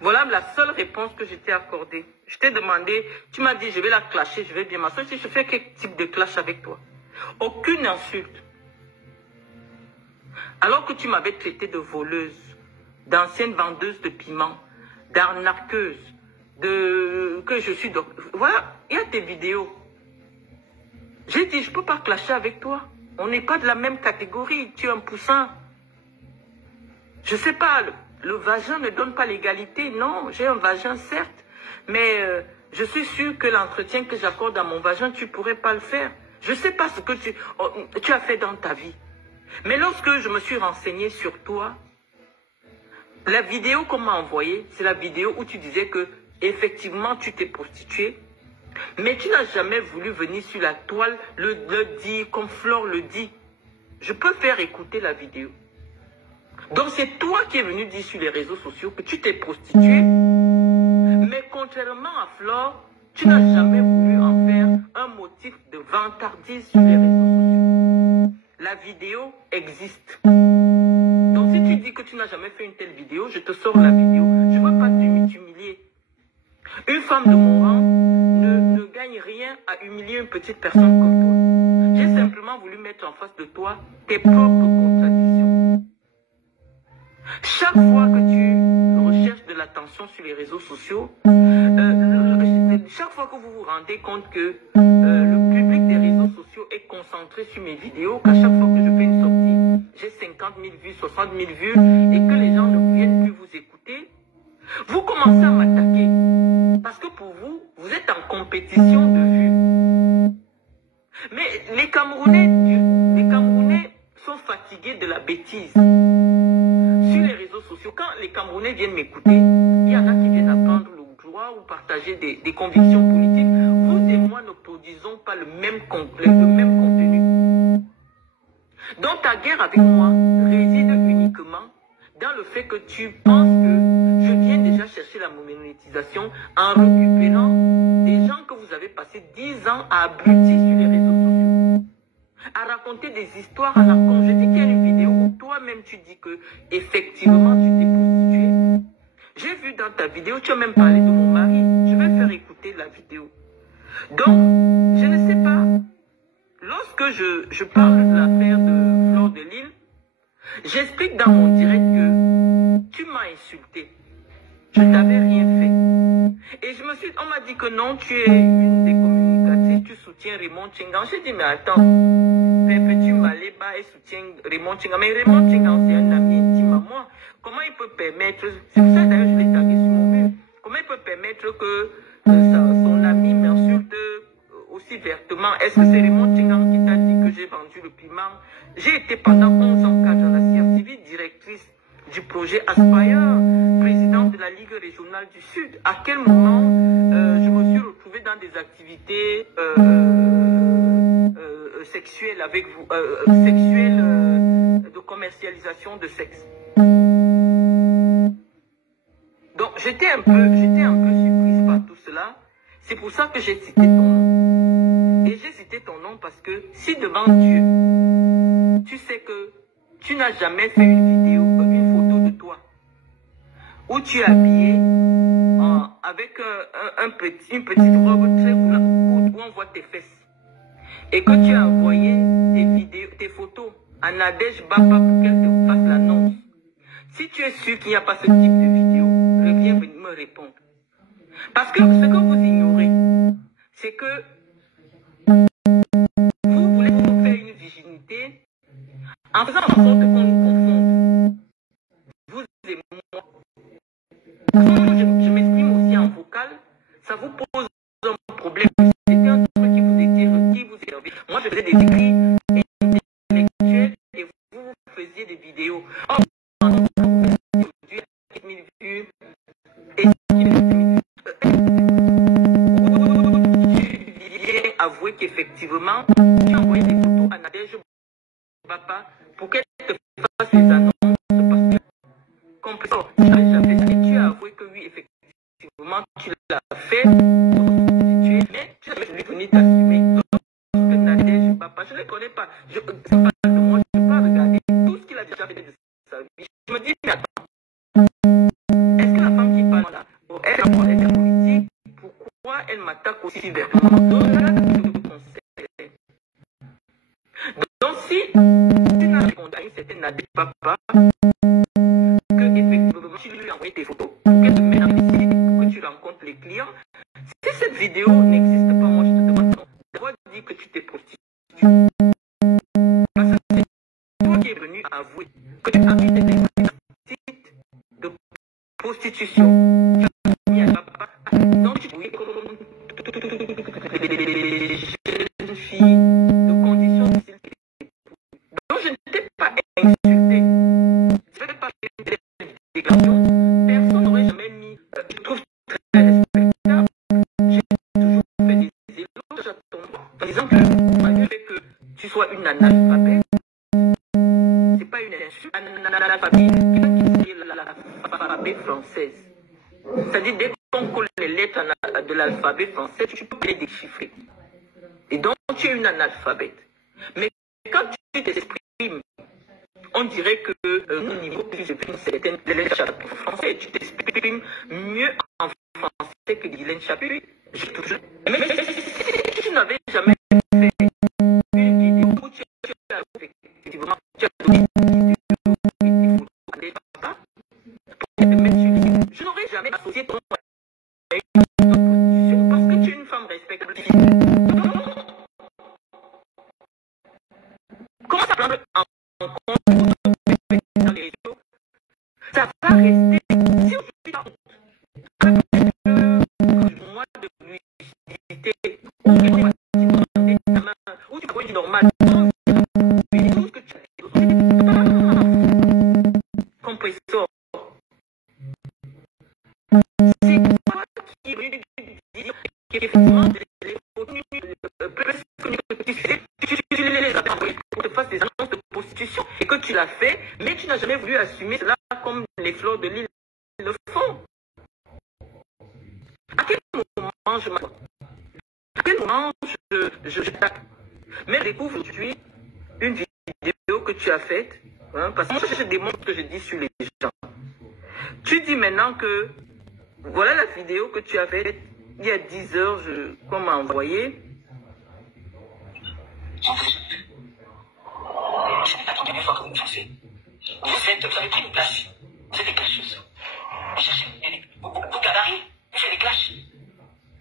Voilà la seule réponse que je t'ai accordée. Je t'ai demandé, tu m'as dit, je vais la clasher, je vais bien m'asseoir. Je fais quel type de clash avec toi? Aucune insulte. Alors que tu m'avais traité de voleuse, d'ancienne vendeuse de piments, d'arnaqueuse, que je suis... Voilà, il y a tes vidéos. J'ai dit, je ne peux pas clasher avec toi. On n'est pas de la même catégorie. Tu es un poussin. Je ne sais pas, le vagin ne donne pas l'égalité. Non, j'ai un vagin, certes. Mais je suis sûre que l'entretien que j'accorde à mon vagin, tu ne pourrais pas le faire. Je ne sais pas ce que tu as fait dans ta vie. Mais lorsque je me suis renseignée sur toi, la vidéo qu'on m'a envoyée, c'est la vidéo où tu disais que effectivement tu t'es prostituée, mais tu n'as jamais voulu venir sur la toile le dire comme Flore le dit. Je peux faire écouter la vidéo. Donc c'est toi qui es venu dire sur les réseaux sociaux que tu t'es prostituée, mais contrairement à Flore, tu n'as jamais voulu en faire un motif de vantardise sur les réseaux sociaux. La vidéo existe. Donc si tu dis que tu n'as jamais fait une telle vidéo, je te sors la vidéo. Je ne veux pas t'humilier. Une femme de mon rang ne gagne rien à humilier une petite personne comme toi. J'ai simplement voulu mettre en face de toi tes propres contradictions. Chaque fois que tu recherches de l'attention sur les réseaux sociaux, chaque fois que vous vous rendez compte que le public des réseaux sociaux est concentré sur mes vidéos, qu'à chaque fois que je fais une sortie, j'ai 50 000 vues, 60 000 vues, et que les gens ne viennent plus vous écouter, vous commencez à m'attaquer. Parce que pour vous, vous êtes en compétition de vues. Mais les Camerounais sont fatigués de la bêtise. Sur les réseaux sociaux, quand les Camerounais viennent m'écouter, il y en a qui viennent apprendre le droit ou partager des convictions politiques. Vous et moi ne produisons pas le même contenu. Donc ta guerre avec moi réside uniquement dans le fait que tu penses que je viens déjà chercher la monétisation en récupérant des gens que vous avez passé 10 ans à abrutir sur les réseaux sociaux, à raconter des histoires à la con. Je dis qu'il y a une vidéo où toi-même tu dis que effectivement tu t'es prostituée. J'ai vu dans ta vidéo, tu as même parlé de mon mari. Je vais faire écouter la vidéo. Donc, je ne sais pas. Lorsque je parle de l'affaire de Flore de Lille, j'explique dans mon direct que tu m'as insulté. Je ne t'avais rien fait. Et on m'a dit que non, tu es une des communicatrices, tu soutiens Raymond Tchengan. J'ai dit, mais attends, Petit Maléba soutient Raymond Tchengan. Mais Raymond Tchengan, c'est un ami intime à moi. Comment il peut permettre, c'est pour ça d'ailleurs je l'ai tagué sur mon mur, comment il peut permettre que son ami m'insulte aussi vertement? Est-ce que c'est Raymond Tchengan qui t'a dit que j'ai vendu le piment. J'ai été pendant 11 ans cadre à la CRTV, directrice du projet Aspire, présidente de la Ligue régionale du Sud. À quel moment je me suis retrouvée dans des activités sexuelles avec vous, de commercialisation de sexe. Donc j'étais un peu surprise par tout cela. C'est pour ça que j'ai cité ton nom. Et j'ai cité ton nom parce que si devant Dieu, tu sais que tu n'as jamais fait une vidéo, une photo de toi, où tu es habillé avec une petite robe très courte où on voit tes fesses, et que tu as envoyé tes photos à Nadège Baba pour qu'elle te fasse l'annonce. Si tu es sûr qu'il n'y a pas ce type de vidéo, reviens me répondre. Parce que ce que vous ignorez, c'est que vous voulez nous faire une virginité en faisant en sorte qu'on nous confonde. Vous et moi. Je m'exprime aussi en vocal, ça vous pose un problème. C'était un truc qui vous servait. Moi, je faisais des écrits intellectuels et vous faisiez des vidéos. Oh, aujourd'hui, 000 vues et avouer qu'effectivement, tu as envoyé des photos à Nadège Papa pour qu'elle te fasse les annonces parce que, comprends, tu as avoué que oui, effectivement, tu l'as fait, mais tu n'as jamais venu t'assumer. Donc, Nadège Papa, je ne le connais pas. Je parle de moi, je ne peux pas regarder tout ce qu'il a déjà fait de sa vie. Je me dis, mais attends, est-ce que la femme qui parle là, elle est politique, pourquoi elle m'attaque aussi vertement? Donc, si tu n'as répondu à une certaine Nadège Papa, que effectivement tu lui as envoyé tes photos pour qu'elle te mette en visite, pour que tu rencontres les clients, si cette vidéo n'existe pas, moi je te demande d'avoir dit que tu t'es prostituée. Parce que c'est toi qui es venu avouer que tu as mis des sites de prostitution. Tu as mis à papa, donc tu pouvais comme les jeunes filles de conditions difficiles. Donc je ne t'ai pas insulté. Je n'ai pas fait une déclaration. Personne n'aurait jamais mis. Je trouve très respectable. J'ai toujours fait des éloges à ton nom. Par exemple, malgré que tu sois une analphabète, c'est pas une insulte. Analphabète, qui est l'alphabet française. C'est-à-dire, dès qu'on colle les lettres de l'alphabet français, tu peux les déchiffrer. Et donc, tu es une analphabète. Mais quand tu t'exprimes, on dirait que au niveau plus élevé, une certaine lettre chapitre français, tu t'exprimes mieux en français que Guylaine Chapuis. Mais si tu n'avais jamais fait une vidéo où tu as effectivement donné une vidéo à des papas pour te mettre sur les sites, je n'aurais jamais associé ton nom à une position parce que tu es une femme respectable. Comment ça prendre en compte dans les réseaux? Ça va rester. Si aujourd'hui, moi de lucidité, ou tu vois du normal, une chose que tu as compresseur. C'est toi qui est venu dire qu'effectivement, les photos tu les as envoyées pour te faire des annonces de prostitution et que tu l'as fait, mais tu n'as jamais voulu assumer cela comme les fleurs de l'île le font. À quel moment je m'attends? À quel moment je tape? Mais je découvre aujourd'hui une vidéo que tu as faite, hein, parce que moi je démontre ce que je dis sur les gens. Tu dis maintenant que voilà la vidéo que tu as faite il y a 10 heures, qu'on m'a envoyé. C'est la première fois que vous me faites. Vous avez pris une place. Vous faites des clashs. Vous cherchez vos gabarits. Vous faites des clashs.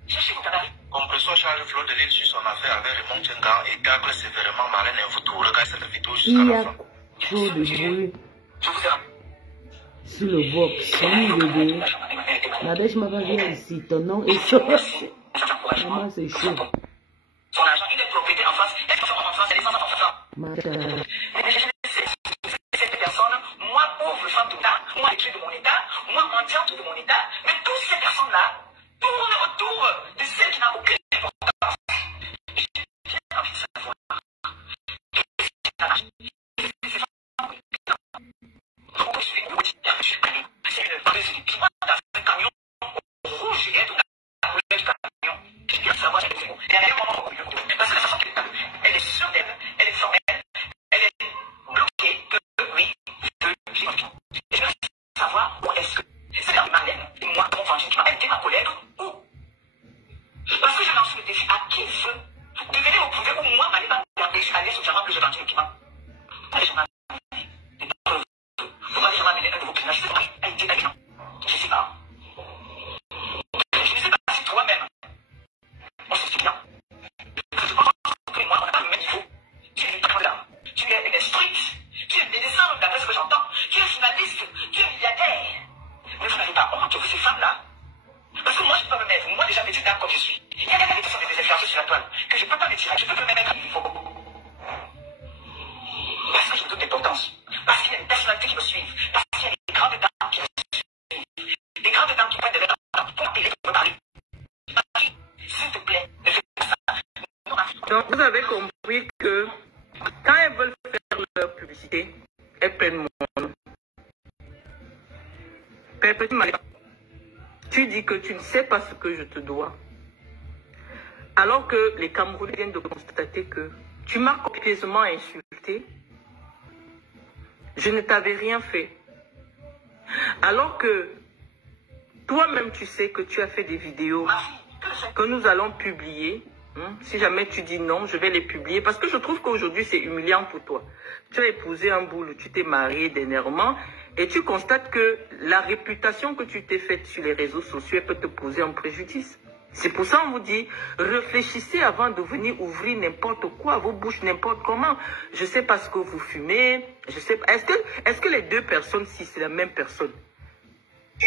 Cherchez vos gabarits. Compresseur charge Fleur de l'île sur son affaire avec Raymond Tchengan et tacle sévèrement Marlène Infoutou. Regardez cette vidéo jusqu'à la fin. Il y a trop de bruit Je vous aime. sur le Vox. Bébé. Nadège Baba vient ici. Ton nom est chaud. Maman, c'est chaud. Son argent, il est propriété en face. Cette personne, moi pauvre femme d'État, moi écrit de mon État, moi mendiante de mon État, mais toutes ces personnes-là tournent autour de celle qui n'a aucune importance. J'ai envie de savoir. C'est une prise qui va dans un camion rouge et tout la couleur du camion. Je viens de savoir ce que c'est. Et à un moment, parce que la façon elle est sûre d'elle, elle est formelle, elle est bloquée que oui, j'ai envie. Et je veux savoir où est-ce que c'est dans Marlène et moi, mon enfant, qui m'a été ma collègue, où? Parce que je lance le défi à qui veut. Devenez au pouvoir où moi, m'aller pas aller sur le diamant que j'ai vendu l'équipement. Allez, je m'appelle. Vous m'avez jamais amené un de vos clients, je sais pas, a été gagnant. Je sais pas. Je ne sais pas si toi-même, on se souvient. Je pense que moi, on n'a pas le même niveau. Tu es une là. Tu es une instruite. Tu es médecin, d'après ce que j'entends. Tu es journaliste. Tu es milliardaire. Mais vous n'avez pas honte, vous, ces femmes-là. Parce que moi, je peux me mettre, moi déjà petite dame comme je suis. Il y a des gens qui sont des influenceurs sur la toile, que je ne peux pas me tirer, je peux me mettre à niveau. Parce que j'ai toute l'importance. Parce qu'il y a des personnalités qui me suivent. Parce qu'il y a des grandes dames qui me suivent. Des grandes dames qui prennent de leur temps pour m'appeler, pour me parler. S'il te plaît, ne fais pas ça. Non, donc, vous avez compris que quand elles veulent faire leur publicité, elles prennent mon nom. Petit Malika, tu dis que tu ne sais pas ce que je te dois. Alors que les Camerounais viennent de constater que tu m'as copieusement insulté. Je ne t'avais rien fait. Alors que toi-même tu sais que tu as fait des vidéos que nous allons publier. Si jamais tu dis non, je vais les publier. Parce que je trouve qu'aujourd'hui c'est humiliant pour toi. Tu as épousé un boulot, tu t'es marié dernièrement. Et tu constates que la réputation que tu t'es faite sur les réseaux sociaux peut te poser un préjudice. C'est pour ça qu'on vous dit, réfléchissez avant de venir ouvrir n'importe quoi, vos bouches n'importe comment. Je sais pas ce que vous fumez, je sais pas. Est-ce que les deux personnes, si c'est la même personne?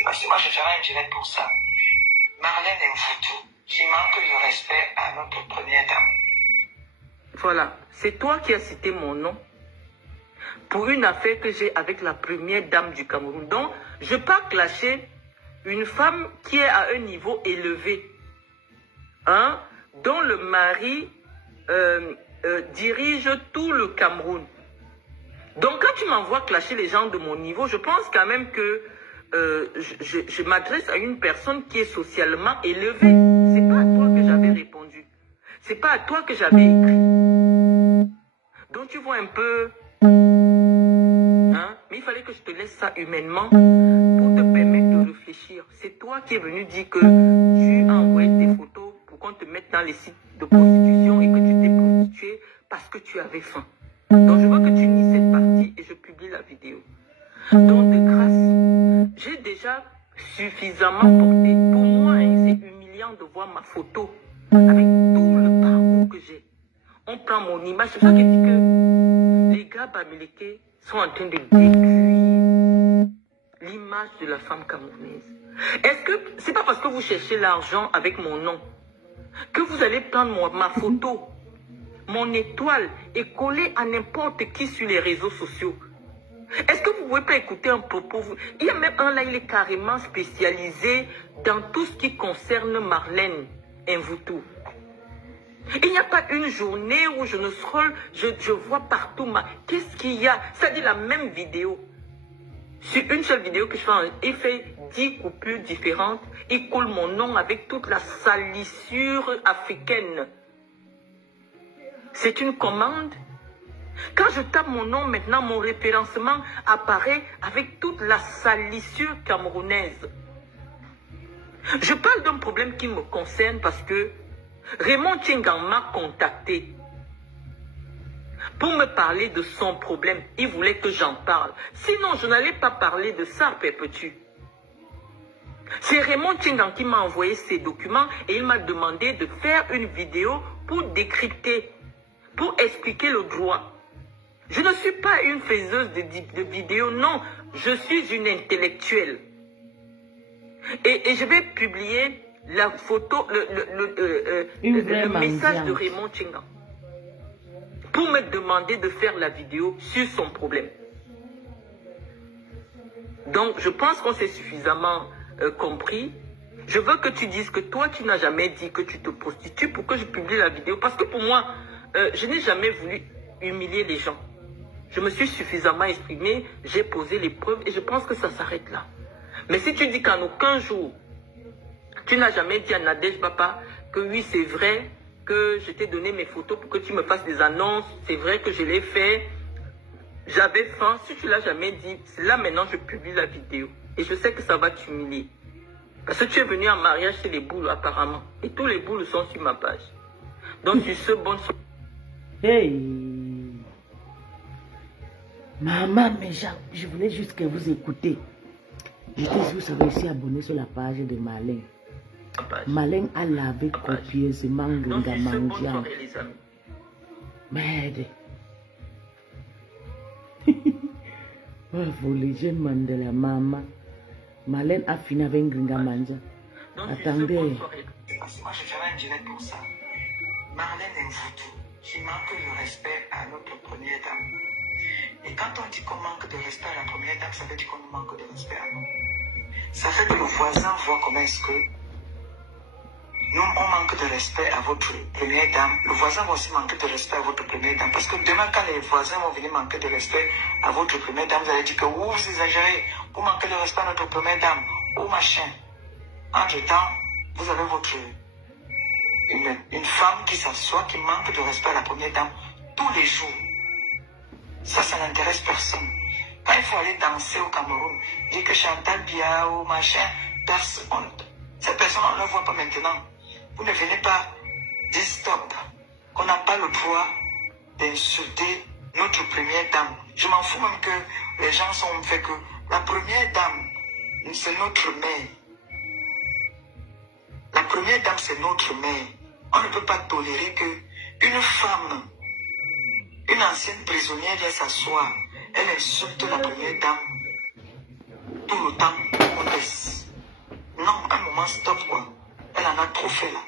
Parce que moi, je ferai un direct pour ça. Marlène est foutue, qui manque le respect à notre première dame. Voilà, c'est toi qui as cité mon nom pour une affaire que j'ai avec la première dame du Cameroun. Donc, je ne peux pas clasher une femme qui est à un niveau élevé, dont le mari dirige tout le Cameroun. Donc, quand tu m'envoies clasher les gens de mon niveau, je pense quand même que je m'adresse à une personne qui est socialement élevée. C'est pas à toi que j'avais répondu. C'est pas à toi que j'avais écrit. Donc, tu vois un peu... Mais il fallait que je te laisse ça humainement pour te permettre de réfléchir. C'est toi qui es venu dire que tu as envoyé tes photos pour qu'on te mette dans les sites de prostitution et que tu t'es prostituée parce que tu avais faim. Donc je veux que tu nies cette partie et je publie la vidéo. Donc de grâce, j'ai déjà suffisamment porté. Pour moi, c'est humiliant de voir ma photo avec tout le parcours que j'ai. On prend mon image. C'est ça qui dit que les gars bamileke sont en train de détruire l'image de la femme camerounaise. Est-ce que c'est pas parce que vous cherchez l'argent avec mon nom que vous allez prendre ma photo, mon étoile et coller à n'importe qui sur les réseaux sociaux? Est-ce que vous pouvez pas écouter un propos? Il y a même un là, il est carrément spécialisé dans tout ce qui concerne Marlène Mvutu. Il n'y a pas une journée où je ne scrolle, je vois partout qu'est-ce qu'il y a? Ça dit la même vidéo. Sur une seule vidéo que je fais, il fait 10 coupures différentes. Il colle mon nom avec toute la salissure africaine. C'est une commande. Quand je tape mon nom maintenant, mon référencement apparaît avec toute la salissure camerounaise. Je parle d'un problème qui me concerne parce que Raymond Tchengan m'a contacté pour me parler de son problème. Il voulait que j'en parle. Sinon, je n'allais pas parler de ça, Perpétue. C'est Raymond Tchengan qui m'a envoyé ces documents et il m'a demandé de faire une vidéo pour décrypter, pour expliquer le droit. Je ne suis pas une faiseuse de vidéos, non. Je suis une intellectuelle. Et je vais publier la photo, le message de Raymond Tchengan. vous me demandez de faire la vidéo sur son problème. Donc, je pense qu'on s'est suffisamment compris. Je veux que tu dises que toi, tu n'as jamais dit que tu te prostitues pour que je publie la vidéo. Parce que pour moi, je n'ai jamais voulu humilier les gens. Je me suis suffisamment exprimé, j'ai posé les preuves et je pense que ça s'arrête là. Mais si tu dis qu'en aucun jour, tu n'as jamais dit à Nadège Papa que oui, c'est vrai que je t'ai donné mes photos pour que tu me fasses des annonces, c'est vrai que je l'ai fait, j'avais faim. Si tu l'as jamais dit, là maintenant je publie la vidéo. Et je sais que ça va t'humilier. Parce que tu es venu en mariage chez les boules apparemment. Et tous les boules sont sur ma page. Donc sur ce, bonne soirée. Hey! Maman, mais je voulais juste que vous écoutez. J'étais si vous savez ici abonné sur la page de Marlène. Marlène a lavé copieusement Gringa Mandian. Merde. Pour les jeunes man de la maman. Marlène a fini avec Gringa Mandian. Attendez. Parce que moi je ferai un direct pour ça. Marlène Mvutu, qui manque le respect à notre première dame. Et quand on dit qu'on manque de respect à la première dame, ça veut dire qu'on nous manque de respect à nous. Ça fait que le voisin voit comment est-ce que nous, on manque de respect à votre première dame. Le voisin va aussi manquer de respect à votre première dame. Parce que demain, quand les voisins vont venir manquer de respect à votre première dame, vous allez dire que vous exagérez, vous manquez de respect à notre première dame, ou machin. Entre-temps, vous avez une femme qui s'assoit, qui manque de respect à la première dame tous les jours. Ça n'intéresse personne. Quand il faut aller danser au Cameroun, dire que Chantal Bia ou machin, personne, ces personnes, on ne les voit pas maintenant. Vous ne venez pas dire stop, qu'on n'a pas le droit d'insulter notre première dame. Je m'en fous même que les gens sont fait que la première dame, c'est notre mère. La première dame, c'est notre mère. On ne peut pas tolérer qu'une femme, une ancienne prisonnière vient s'asseoir, elle insulte la première dame. Tout le temps, on laisse. Non, un moment, stop quoi. Elle en a trop fait là.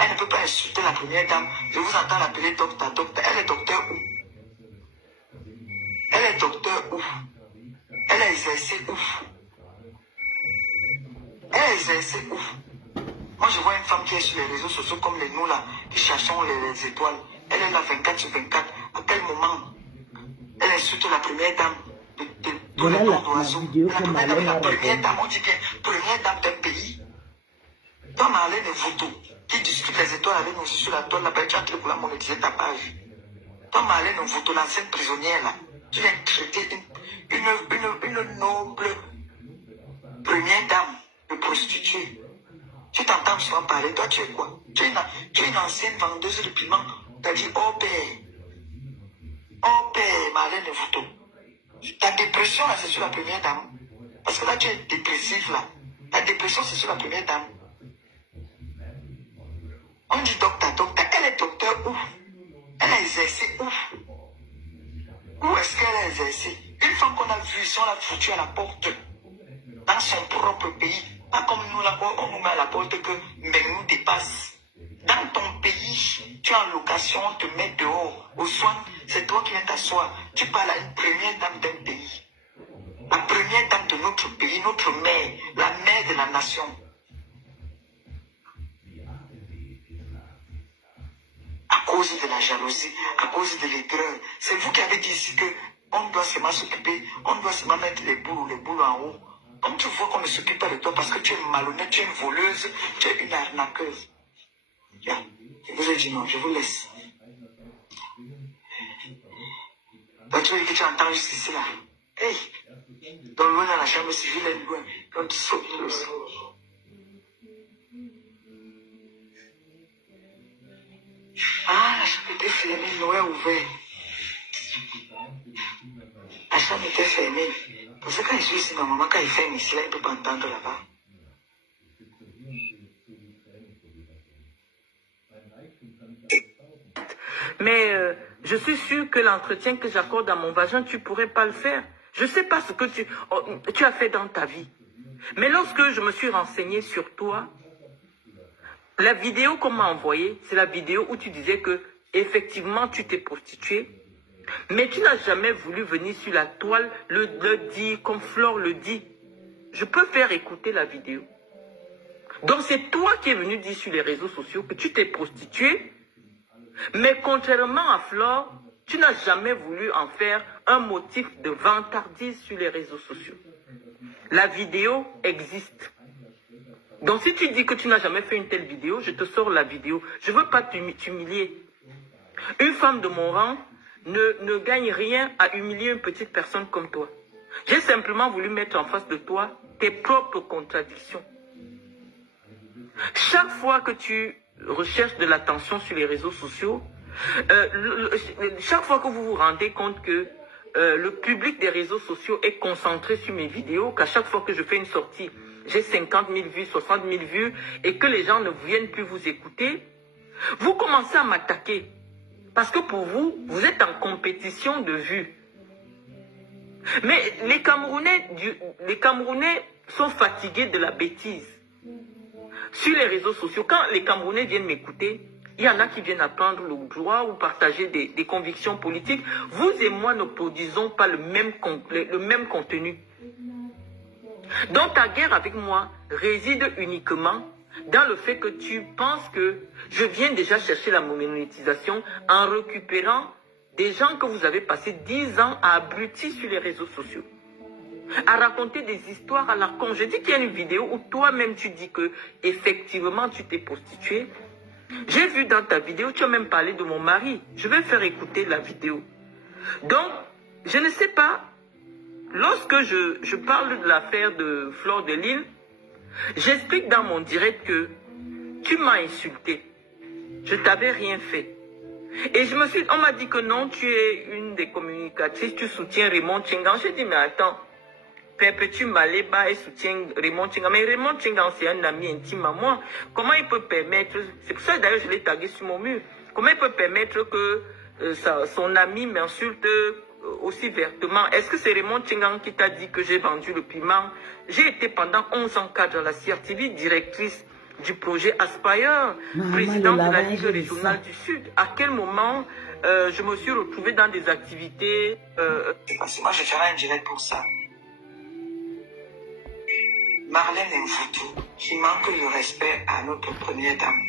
Elle ne peut pas insulter la première dame. Je vous entends l'appeler docteur. Elle est docteur où? Elle est docteur où? Elle a exercé où? Elle a exercé où? Moi je vois une femme qui est sur les réseaux sociaux comme les nous là, qui cherchons les étoiles. Elle est là 24 sur 24. À quel moment elle insulte la première dame de tous les tours d'oiseaux? La première dame, on dit bien, première dame d'un pays. Toi, Marlène Mvutu, qui discute les étoiles avec nous sur la toile, là-bas, tu es en train de monétiser ta page. Toi, Marlène Mvutu, l'ancienne prisonnière, là, tu viens traiter une noble première dame de prostituée. Tu t'entends souvent parler, toi, tu es quoi? Tu es une ancienne vendeuse de piment. Tu as dit, oh père, Marlène Mvutu. Ta dépression, là, c'est sur la première dame. Parce que là, tu es dépressif, là. Ta dépression, c'est sur la première dame. On dit docteur. Elle est docteur où? Elle a exercé où? Où est-ce qu'elle a exercé? Une fois qu'on a vu, si on l'a foutu à la porte, dans son propre pays, pas comme nous, là, on nous met à la porte que mais nous dépasse. Dans ton pays, tu es en location, on te met dehors. Au soin, c'est toi qui viens t'asseoir. Tu parles à une première dame d'un pays. La première dame de notre pays, notre mère, la mère de la nation. À cause de la jalousie, à cause de l'aigreur. C'est vous qui avez dit ici qu'on doit seulement s'occuper, on doit seulement mettre les boules en haut. Comme tu vois qu'on ne s'occupe pas de toi parce que tu es malhonnête, tu es une voleuse, tu es une arnaqueuse. Bien, je vous ai dit non, je vous laisse. Donc tu veux que tu entends juste ici là. Hey, dans loin dans la chambre civile, elle est loin. Quand tu sautes le sol. Ah, la chambre était fermée, Noé ouvert. La chambre était fermée. Parce que quand je suis ici, ma maman, quand il ferme ici, là, il ne peut pas entendre là-bas. Mais je suis sûre que l'entretien que j'accorde à mon vagin, tu ne pourrais pas le faire. Je ne sais pas ce que tu as fait dans ta vie. Mais lorsque je me suis renseignée sur toi, la vidéo qu'on m'a envoyée, c'est la vidéo où tu disais que effectivement, tu t'es prostituée, mais tu n'as jamais voulu venir sur la toile le dire comme Flore le dit. Je peux faire écouter la vidéo. Donc c'est toi qui es venu dire sur les réseaux sociaux que tu t'es prostituée, mais contrairement à Flore, tu n'as jamais voulu en faire un motif de vantardise sur les réseaux sociaux. La vidéo existe. Donc si tu dis que tu n'as jamais fait une telle vidéo, je te sors la vidéo. Je ne veux pas t'humilier. Une femme de mon rang ne gagne rien à humilier une petite personne comme toi. J'ai simplement voulu mettre en face de toi tes propres contradictions. Chaque fois que tu recherches de l'attention sur les réseaux sociaux, chaque fois que vous vous rendez compte que le public des réseaux sociaux est concentré sur mes vidéos, qu'à chaque fois que je fais une sortie, j'ai 50 000 vues, 60 000 vues, et que les gens ne viennent plus vous écouter, vous commencez à m'attaquer. Parce que pour vous, vous êtes en compétition de vues. Mais les Camerounais sont fatigués de la bêtise. Sur les réseaux sociaux, quand les Camerounais viennent m'écouter, il y en a qui viennent apprendre le droit ou partager des convictions politiques. Vous et moi ne produisons pas le même contenu. Donc ta guerre avec moi réside uniquement dans le fait que tu penses que je viens déjà chercher la monétisation en récupérant des gens que vous avez passé 10 ans à abrutir sur les réseaux sociaux, à raconter des histoires à la con. Je dis qu'il y a une vidéo où toi-même tu dis que effectivement tu t'es prostituée. J'ai vu dans ta vidéo, tu as même parlé de mon mari. Je vais faire écouter la vidéo. Donc, je ne sais pas, lorsque je parle de l'affaire de Flore de Lille, j'explique dans mon direct que tu m'as insulté. Je t'avais rien fait. Et on m'a dit que non, tu es une des communicatrices, tu soutiens Raymond Tchingan. J'ai dit, mais attends, Perpétue Maleba et soutient Raymond Tchingan. Mais Raymond Tchingan, c'est un ami intime à moi. Comment il peut permettre, c'est pour ça d'ailleurs je l'ai tagué sur mon mur, comment il peut permettre que son ami m'insulte aussi vertement? Est-ce que c'est Raymond Tchingan qui t'a dit que j'ai vendu le piment? J'ai été pendant 11 ans cadre à la CRTV, directrice du projet Aspire, présidente de la Ligue régionale du Sud. À quel moment je me suis retrouvée dans des activités... Parce que moi, je ferai un direct pour ça. Marlène Mfoutou, qui manque de respect à notre première dame.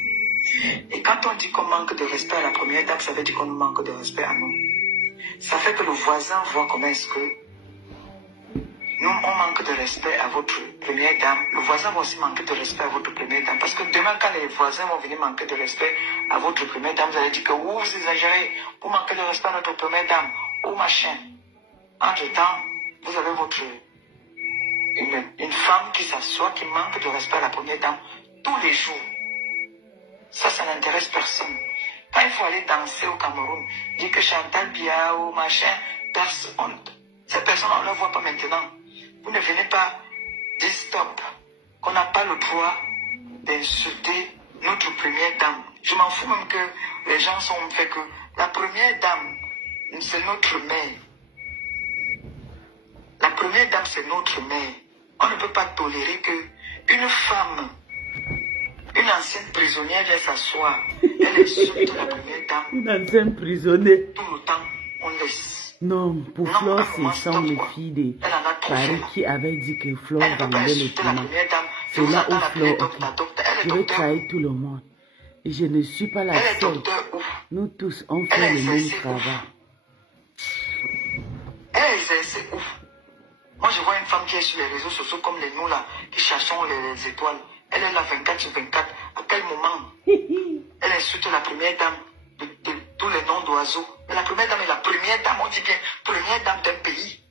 Et quand on dit qu'on manque de respect à la première dame, ça veut dire qu'on nous manque de respect à nous. Ça fait que le voisin voit comment est-ce que nous, on manque de respect à votre première dame. Le voisin va aussi manquer de respect à votre première dame. Parce que demain, quand les voisins vont venir manquer de respect à votre première dame, vous allez dire que vous exagérez, vous manquez de respect à notre première dame, ou machin. Entre-temps, vous avez une femme qui s'assoit, qui manque de respect à la première dame tous les jours. Ça n'intéresse personne. Quand il faut aller danser au Cameroun, dire que Chantal Bia ou machin, personne, ces personnes, on ne les voit pas maintenant. Vous ne venez pas dire stop, qu'on n'a pas le droit d'insulter notre première dame. Je m'en fous même que les gens sont fait que la première dame, c'est notre mère. La première dame, c'est notre mère. On ne peut pas tolérer qu'une femme, une ancienne prisonnière vient s'asseoir. Elle insulte la première dame. Une ancienne prisonnière. Tout le temps, on laisse. Non, pour Flore, ce sont les filles de Paris qui avaient dit que Flore vendait le piment. C'est là où Flore, je vais trahir tout le monde. Et je ne suis pas la seule. Nous tous, on fait le même travail. Elle exerce ouf. Moi, je vois une femme qui est sur les réseaux sociaux comme les nous là, qui cherchons les étoiles. Elle est là 24 sur 24. À quel moment elle insulte la première dame de tous les noms d'oiseaux? Mais la première dame est la première dame, on dit bien, première dame d'un pays.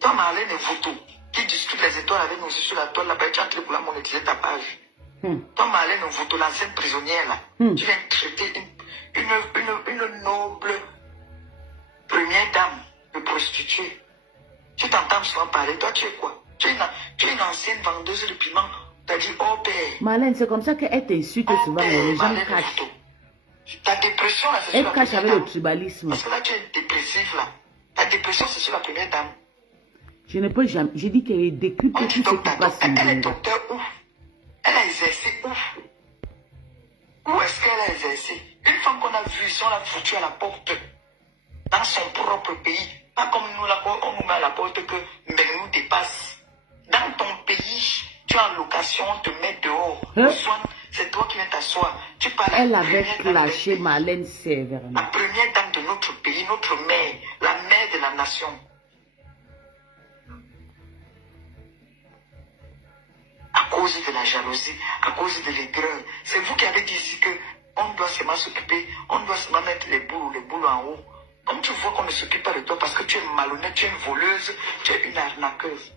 Toi, Marlène et Voutou, qui discute les étoiles avec nous sur la toile là-bas, tu es en train de monétiser ta page. Toi, Marlène et Voutou, l'ancienne prisonnière là, tu viens traiter une noble première dame de prostituée. Tu t'entends souvent parler, toi tu es quoi? Tu es une ancienne vendeuse de piment. Tu as dit, oh père. Marlène, c'est comme ça qu'elle t'insulte souvent, les gens cachent. Ta dépression là, c'est elle sur la cache première avec dame. le tribalisme. Parce que là tu es dépressif là. Ta dépression c'est sur la première dame. Je ne peux jamais. J'ai dit qu'elle décuple tout ce qui passe sur Elle est le docteur où? Elle a exercé où? Où est-ce qu'elle a exercé? Une femme qu'on a vue, si on l'a foutue à la porte, dans son propre pays, pas comme nous, là, on nous met à la porte que nous dépasse. Dans ton pays, tu as location, on te met dehors. C'est toi qui viens t'asseoir. Elle avait clashé Marlène sévèrement. La première dame de notre pays, notre mère, la mère de la nation. À cause de la jalousie, à cause de l'aigreur. C'est vous qui avez dit ici que on doit seulement s'occuper, on doit seulement mettre les boules en haut. Comme tu vois qu'on ne s'occupe pas de toi parce que tu es malhonnête, tu es une voleuse, tu es une arnaqueuse.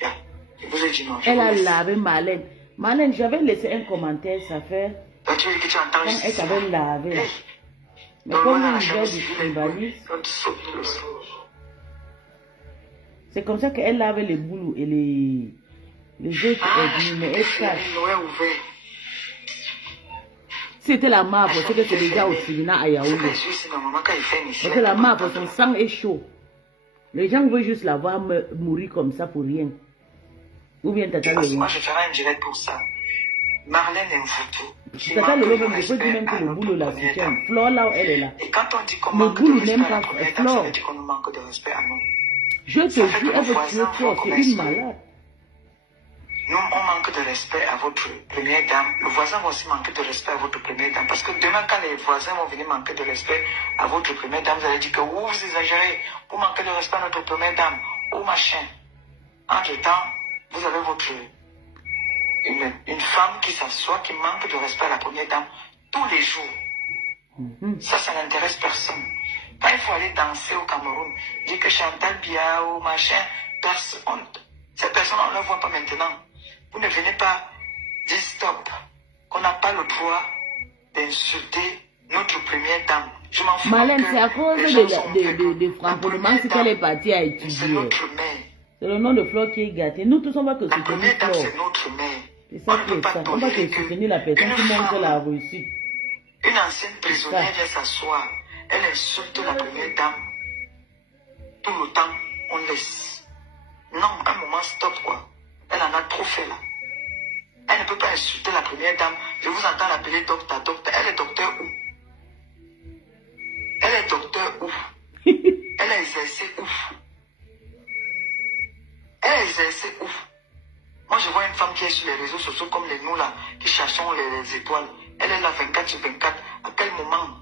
Yeah. Je vous ai dit non. Elle a lavé Marlène. Marlène, j'avais laissé un commentaire, ça fait. Donc, tu veux que tu entends quand elle t'avait lavé. Hey. Mais comme on veut du tribalisme, c'est comme ça qu'elle lave les boules et les autres mais elle cache. C'était la marbre, c'est que c'est déjà au tribunal à Yaoundé. Parce que la marbre, son sang est chaud. Les gens veulent juste la voir mourir comme ça pour rien. Ou bien Tata Lolo. Moi, je ferai un direct pour ça. Marlène Mvuto. Tata Lolo, même, je peux dire même que le boulot la soutient. Flore, là où elle est là. Et quand on dit qu'on le manque boulot de n'aime respect à pas la première dame, Flore. ça veut dire qu'on nous manque de respect à nous. Je te jure, elle veut tuer Flore, c'est une malade. Nous, on manque de respect à votre première dame. Le voisin va aussi manquer de respect à votre première dame. Parce que demain, quand les voisins vont venir manquer de respect à votre première dame, vous allez dire que vous exagérez. Vous manquez de respect à notre première dame. Ou machin. Entre-temps, vous avez une femme qui s'assoit, qui manque de respect à la première dame tous les jours. Ça n'intéresse personne. Quand il faut aller danser au Cameroun, dire que Chantal Bia ou machin, ces personnes, on ne les voit pas maintenant. Vous ne venez pas dire stop, qu'on n'a pas le droit d'insulter notre première dame. Je m'en fous. Marlène, c'est à cause de Franck si qu'elle est partie à étudier. C'est notre mère. C'est le nom de Flore qui est gâté. Nous tous, on va que soutenir Flore. C'est notre mère. C'est ça qui est ça. On va que soutenir la personne qui montre la réussite. Une ancienne prisonnière vient s'asseoir. Elle insulte la première dame. Tout le temps, on laisse. Non, un moment, stop quoi. Elle en a trop fait là. Elle ne peut pas insulter la première dame. Je vous entends l'appeler docteur. Elle est docteur où? Elle est docteur où? Elle a exercé où? Elle a exercé où? Moi, je vois une femme qui est sur les réseaux sociaux comme les nous là, qui cherchons les étoiles. Elle est là 24 sur 24. À quel moment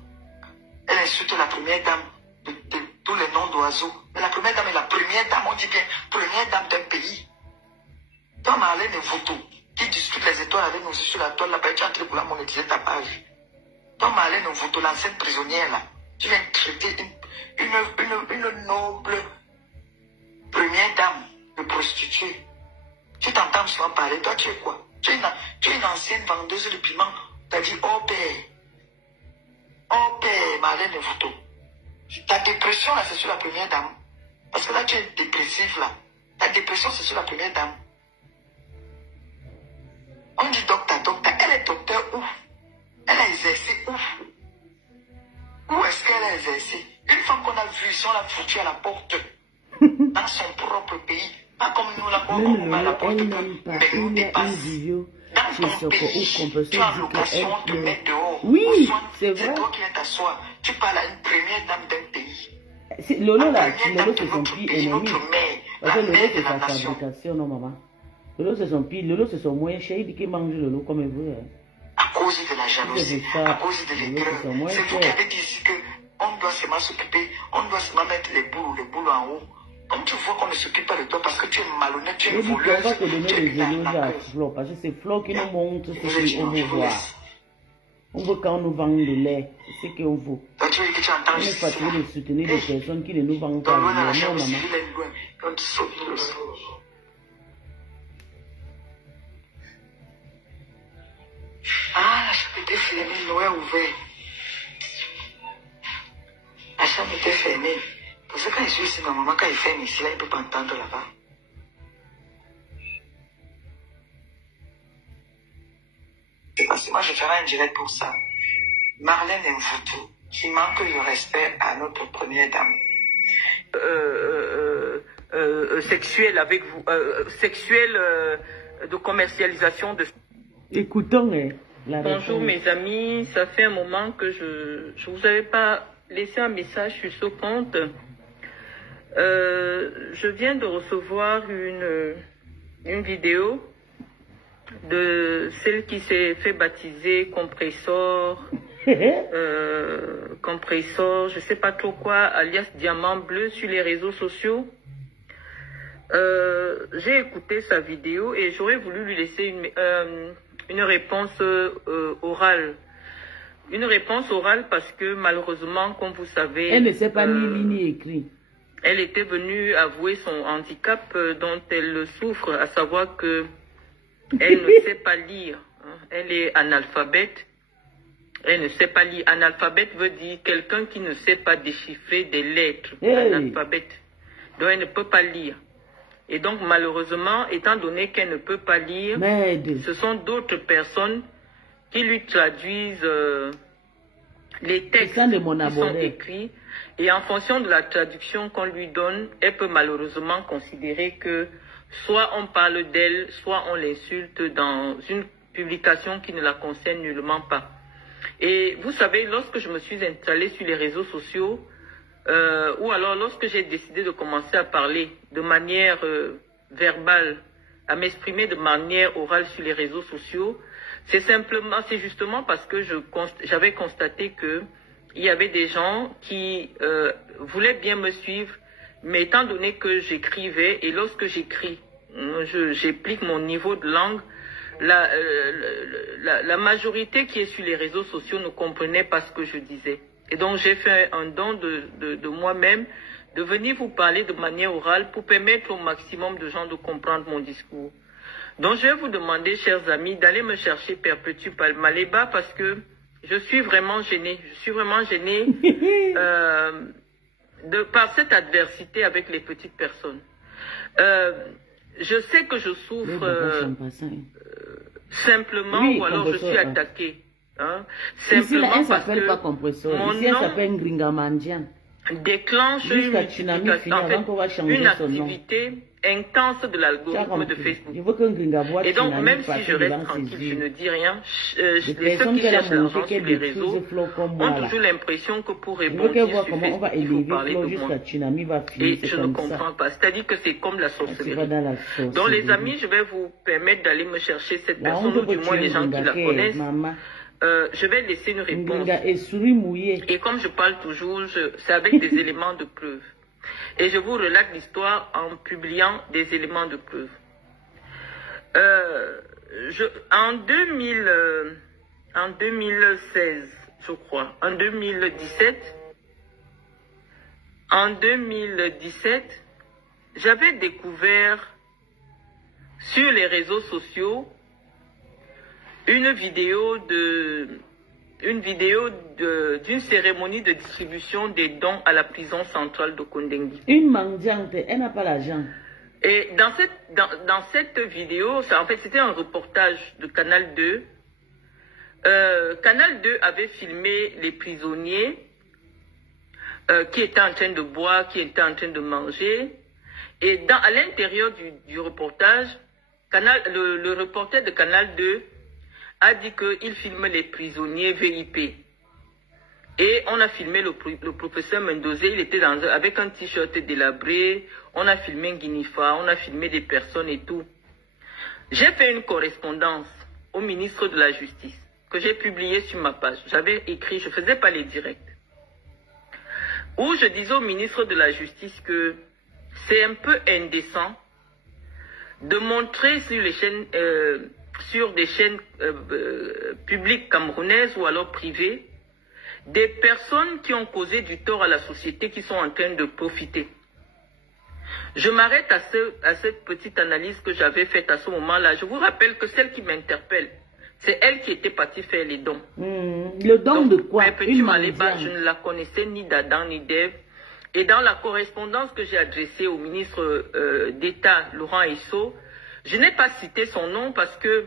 elle insulte la première dame de tous les noms d'oiseaux? Mais la première dame est la première dame, on dit bien, première dame d'un pays. Toi, Marlène Mvuto, qui discute les étoiles avec nous sur la toile là-bas, tu es en train de vouloir monétiser ta page. Toi, Marlène Mvuto, l'ancienne prisonnière là, tu viens traiter une noble première dame de prostituée. Tu t'entends souvent parler, toi tu es quoi? Tu es une ancienne vendeuse de piment. Tu as dit, oh père, Marlène Mvuto. Ta dépression là, c'est sur la première dame. Parce que là, tu es dépressif là. Ta dépression, c'est sur la première dame. On dit docteur. Elle est docteur où? Elle a exercé où? Où est-ce qu'elle a exercé? Une femme qu'on a vue, si on l'a foutue à la porte, dans son propre pays, pas comme nous là, on va à la porte, mais nous dépasse. Dans ton pays, tu as l'occasion de te mettre dehors. Oui, c'est vrai. C'est toi qui viens t'asseoir. Tu parles à une première dame d'un pays. Lolo là, Lolo c'est son pire ennemi. Parce que Lolo c'est sa fabrication, non maman. Lolo c'est son pire, Lolo c'est son moins cher, il dit qu'il mange Lolo comme il veut. À cause de la jalousie, à cause de l'aigreur. C'est vous qui avez dit ici qu'on doit seulement s'occuper, on doit seulement mettre les boules en haut. Comme tu vois qu'on ne s'occupe pas de toi parce que tu es malhonnête, tu es voleuse. On va te donner les éloges à Flore parce que c'est Flore qui nous montre ce qu'on veut voir. On veut quand on nous vend le lait, c'est ce qu'on veut. On est fatigué de soutenir des personnes qui ne nous vendent pas le lait. Non, maman. Ah, la chambre était fermée, Noé ouvert. La chambre était fermée. Parce que quand je suis ici, ma maman, quand il ferme ici, là, il ne peut pas entendre là-bas. C'est parce que moi, je ferai un direct pour ça. Marlène Mvuto, qui manque de respect à notre première dame. Sexuel avec vous, sexuel de commercialisation de... Écoutons, Bonjour mes amis, ça fait un moment que je vous avais pas laissé un message sur ce compte. Je viens de recevoir une vidéo de celle qui s'est fait baptiser Compressor, Compressor, je sais pas trop quoi, alias Diamant Bleu sur les réseaux sociaux. J'ai écouté sa vidéo et j'aurais voulu lui laisser une réponse orale. Une réponse orale parce que malheureusement, comme vous savez... Elle ne sait pas ni lire ni écrire. Elle était venue avouer son handicap dont elle souffre, à savoir que elle ne sait pas lire. Elle est analphabète. Elle ne sait pas lire. Analphabète veut dire quelqu'un qui ne sait pas déchiffrer des lettres. Analphabète. Donc elle ne peut pas lire. Et donc malheureusement, étant donné qu'elle ne peut pas lire, ce sont d'autres personnes qui lui traduisent les textes qui sont écrits. Et en fonction de la traduction qu'on lui donne, elle peut malheureusement considérer que soit on parle d'elle, soit on l'insulte dans une publication qui ne la concerne nullement pas. Et vous savez, lorsque je me suis installée sur les réseaux sociaux, ou alors lorsque j'ai décidé de commencer à parler de manière verbale, à m'exprimer de manière orale sur les réseaux sociaux, c'est justement parce que j'avais constaté que il y avait des gens qui voulaient bien me suivre, mais étant donné que j'écrivais, et lorsque j'écris, j'applique mon niveau de langue, la majorité qui est sur les réseaux sociaux ne comprenait pas ce que je disais. Et donc j'ai fait un don de moi-même, de venir vous parler de manière orale pour permettre au maximum de gens de comprendre mon discours. Donc je vais vous demander, chers amis, d'aller me chercher Perpétue Palmaléba parce que je suis vraiment gênée. Je suis vraiment gênée par cette adversité avec les petites personnes. Je sais que je souffre simplement ou alors je suis attaquée. Hein, simplement ici, parce que pas compresseur. Ici, elle s'appelle Ngringamandian. Déclenche une activité intense de l'algorithme de Facebook. Et donc, même si je reste tranquille, je ne dis rien, ceux qui cherchent l'argent sur les réseaux ont toujours l'impression que pour rebondir sur Facebook, il faut parler de moi. Et je ne comprends pas. C'est-à-dire que c'est comme la sorcellerie. Donc, les amis, je vais vous permettre d'aller me chercher cette personne, ou du moins les gens qui la connaissent. Je vais laisser une réponse. Et comme je parle toujours, c'est avec des éléments de preuve. Et je vous relate l'histoire en publiant des éléments de preuve. En 2016, je crois, en 2017, j'avais découvert sur les réseaux sociaux une vidéo d'une cérémonie de distribution des dons à la prison centrale de Kondengui. Une mendiante, elle n'a pas l'argent. Et dans cette vidéo, en fait, c'était un reportage de Canal 2. Canal 2 avait filmé les prisonniers qui étaient en train de boire, qui étaient en train de manger. Et à l'intérieur du reportage, le reporter de Canal 2 a dit qu'il filme les prisonniers VIP. Et on a filmé le professeur Mendozé, il était avec un t-shirt délabré, on a filmé Guinifa, on a filmé des personnes et tout. J'ai fait une correspondance au ministre de la Justice, que j'ai publiée sur ma page. J'avais écrit, je ne faisais pas les directs, où je disais au ministre de la Justice que c'est un peu indécent de montrer sur les chaînes... sur des chaînes publiques camerounaises ou alors privées, des personnes qui ont causé du tort à la société qui sont en train de profiter. Je m'arrête à cette petite analyse que j'avais faite à ce moment-là. Je vous rappelle que celle qui m'interpelle, c'est elle qui était partie faire les dons. Le don de quoi? Perpétue Maléba, je ne la connaissais ni d'Adam ni d'Ève. Et dans la correspondance que j'ai adressée au ministre d'État, Laurent Esso, je n'ai pas cité son nom parce que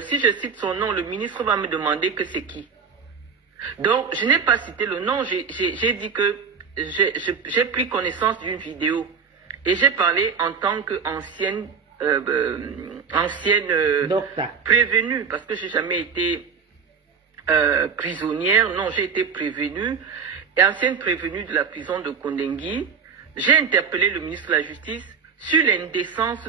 si je cite son nom, le ministre va me demander que c'est qui. Donc, je n'ai pas cité le nom. J'ai dit que j'ai pris connaissance d'une vidéo. Et j'ai parlé en tant qu'ancienne prévenue, parce que je n'ai jamais été prisonnière. Non, j'ai été prévenue. Et ancienne prévenue de la prison de Kondengui. J'ai interpellé le ministre de la Justice sur l'indécence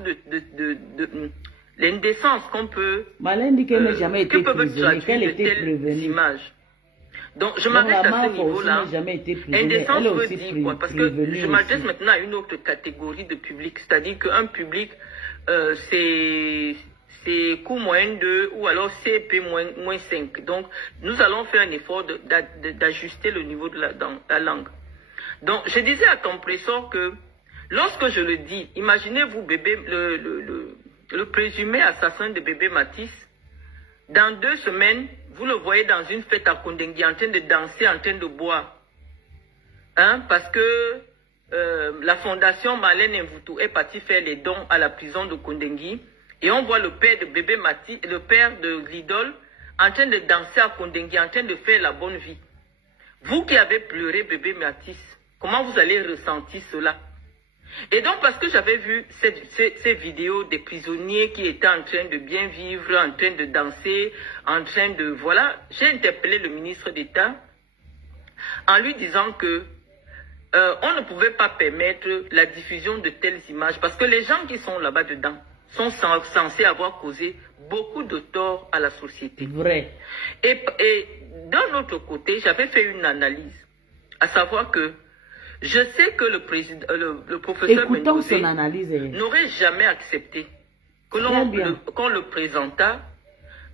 l'indécence qu'on peut... Malène dit qu'elle n'a jamais été prisonnière, qu'elle était prévenue. Images. Donc, je m'arrête à ce niveau-là. Indécence veut dire quoi? Parce que je m'adresse maintenant à une autre catégorie de public. C'est-à-dire qu'un public, c'est coût moins 2 ou alors CP moins 5. Donc, nous allons faire un effort d'ajuster le niveau de la langue. Donc, je disais à compresseur que lorsque je le dis, imaginez-vous bébé, le présumé assassin de bébé Matisse, dans 2 semaines, vous le voyez dans une fête à Kondengui en train de danser, en train de boire. Hein, parce que la fondation Marlène Mvoutou est partie faire les dons à la prison de Kondengui. Et on voit le père de bébé Matisse, le père de l'idole, en train de danser à Kondengui, en train de faire la bonne vie. Vous qui avez pleuré bébé Matisse, comment vous allez ressentir cela? Et donc, parce que j'avais vu ces vidéos des prisonniers qui étaient en train de bien vivre, en train de danser, en train de... Voilà, j'ai interpellé le ministre d'État en lui disant que on ne pouvait pas permettre la diffusion de telles images parce que les gens qui sont là-bas dedans sont censés avoir causé beaucoup de tort à la société. Vrai. Et d'un autre côté, j'avais fait une analyse, à savoir que je sais que le professeur Mendozé n'aurait jamais accepté qu'on le présentât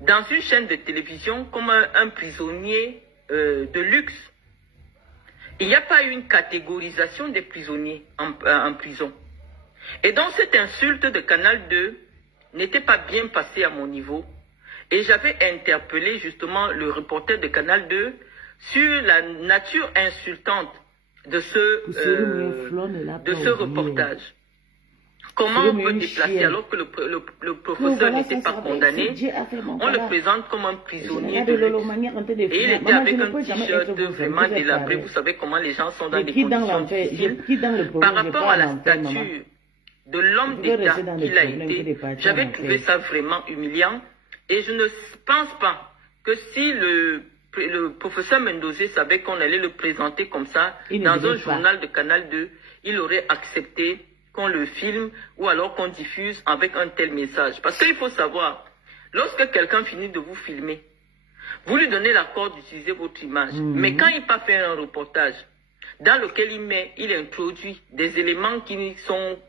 dans une chaîne de télévision comme un prisonnier de luxe. Il n'y a pas eu une catégorisation des prisonniers en prison. Et donc cette insulte de Canal 2 n'était pas bien passée à mon niveau. Et j'avais interpellé justement le reporter de Canal 2 sur la nature insultante de ce reportage. Comment on peut déplacer alors que le professeur n'était pas condamné, on le présente comme un prisonnier de luxe. Et il était avec un t-shirt vraiment délabré. Vous savez comment les gens sont dans des conditions difficiles. Par rapport à la stature de l'homme d'État qu'il a été, j'avais trouvé ça vraiment humiliant. Et je ne pense pas que si le professeur Mendozé savait qu'on allait le présenter comme ça dans un journal de Canal 2, il aurait accepté qu'on le filme ou alors qu'on diffuse avec un tel message. Parce qu'il faut savoir, lorsque quelqu'un finit de vous filmer, vous lui donnez l'accord d'utiliser votre image. Mais quand il part faire un reportage dans lequel il introduit des éléments qui sont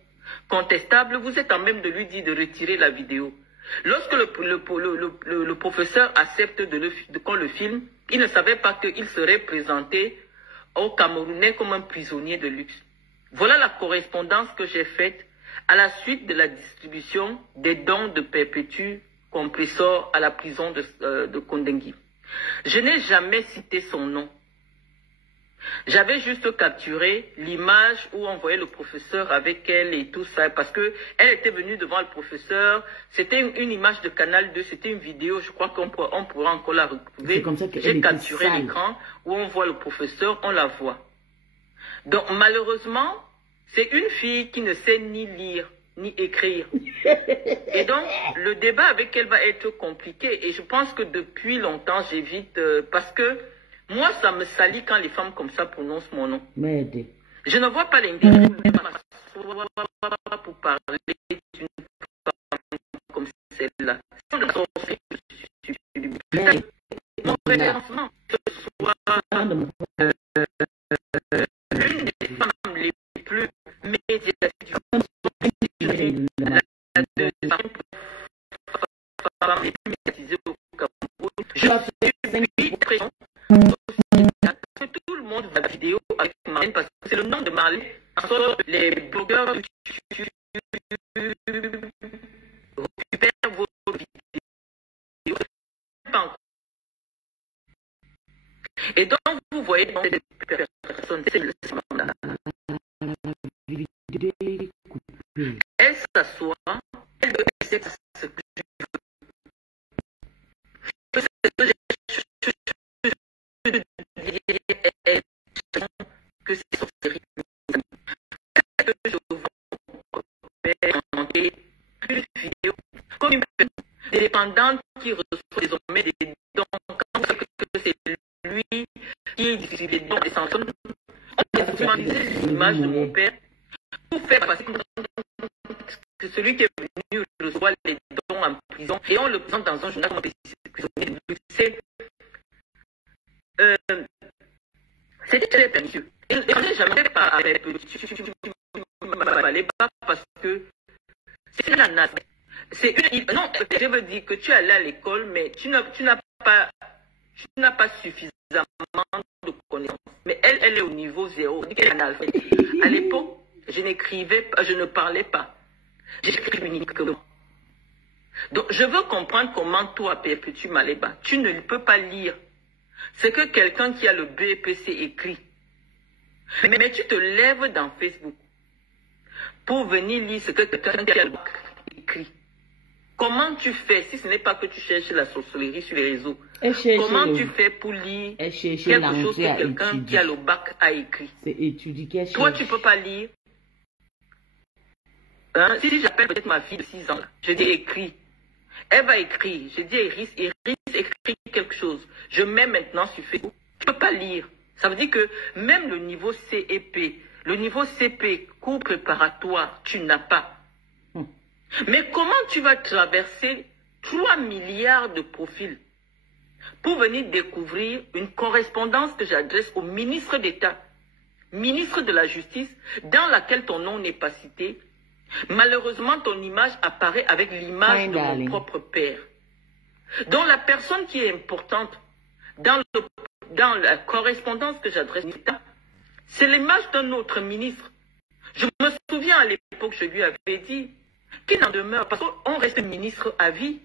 contestables, vous êtes en même de lui dire de retirer la vidéo. Lorsque le professeur accepte qu'on le filme, il ne savait pas qu'il serait présenté aux Camerounais comme un prisonnier de luxe. Voilà la correspondance que j'ai faite à la suite de la distribution des dons de Perpétue Compressor à la prison de Kondengui. Je n'ai jamais cité son nom. J'avais juste capturé l'image où on voyait le professeur avec elle et tout ça, parce que elle était venue devant le professeur. C'était une image de Canal 2, c'était une vidéo, je crois qu'on pourra encore la retrouver. J'ai capturé l'écran où on voit le professeur, on la voit. Donc malheureusement, c'est une fille qui ne sait ni lire, ni écrire. Et donc, le débat avec elle va être compliqué. Et je pense que depuis longtemps, j'évite, parce que moi, ça me salit quand les femmes comme ça prononcent mon nom. Merde. Je ne vois pas l'intérêt pour parler d'une femme comme celle-là. Mon référencement, que ce soit l'une des femmes les plus médiatiques du monde, la deuxième femme les plus médiatisée au Cameroun. Je suis présent. Tout le monde voit la vidéo avec Marlène parce que c'est le nom de Marlène. Les blogueurs récupèrent vos vidéos. Et donc, vous voyez dans cette personne, c'est le scandale. Elle s'assoit, elle veut accepter ce que je veux. Que c'est son série que je vais monter une vidéo comme une personne dépendante qui reçoit désormais des dons. Quand vous savez que l'image de mon père pour faire passer que celui qui est venu reçoit les dons en prison et on le présente dans un journal comme prisonnier. C'était très pernicieux. Et on n'est jamais pas avec parce que c'est la nation. Non, je veux dire que tu es allé à l'école, mais tu n'as pas suffisamment de connaissances. Mais elle est au niveau zéro. Elle est analphabète. À l'époque, je n'écrivais pas, je ne parlais pas. J'écris uniquement. Donc, je veux comprendre comment toi, Perpétue Maleba, tu ne peux pas lire ce que quelqu'un qui a le BPC écrit. Mais tu te lèves dans Facebook pour venir lire ce que quelqu'un qui a le BPC écrit. Comment tu fais, si ce n'est pas que tu cherches la sorcellerie sur les réseaux, comment tu fais pour lire quelque chose que quelqu'un qui a le bac a écrit? Toi, tu ne peux pas lire. Hein? Si j'appelle peut-être ma fille de 6 ans, je dis écrit. Elle va écrire. Je dis Iris écrit quelque chose. Je mets maintenant sur Facebook. Tu ne peux pas lire. Ça veut dire que même le niveau CEP, le niveau CP, cours préparatoire, tu n'as pas. Mais comment tu vas traverser 3 milliards de profils pour venir découvrir une correspondance que j'adresse au ministre d'État, ministre de la Justice, dans laquelle ton nom n'est pas cité? Malheureusement, ton image apparaît avec l'image de mon propre père. Donc la personne qui est importante dans la correspondance que j'adresse à l'État, c'est l'image d'un autre ministre. Je me souviens à l'époque, je lui avais dit qu'il n'en demeure pas, parce qu'on reste ministre à vie.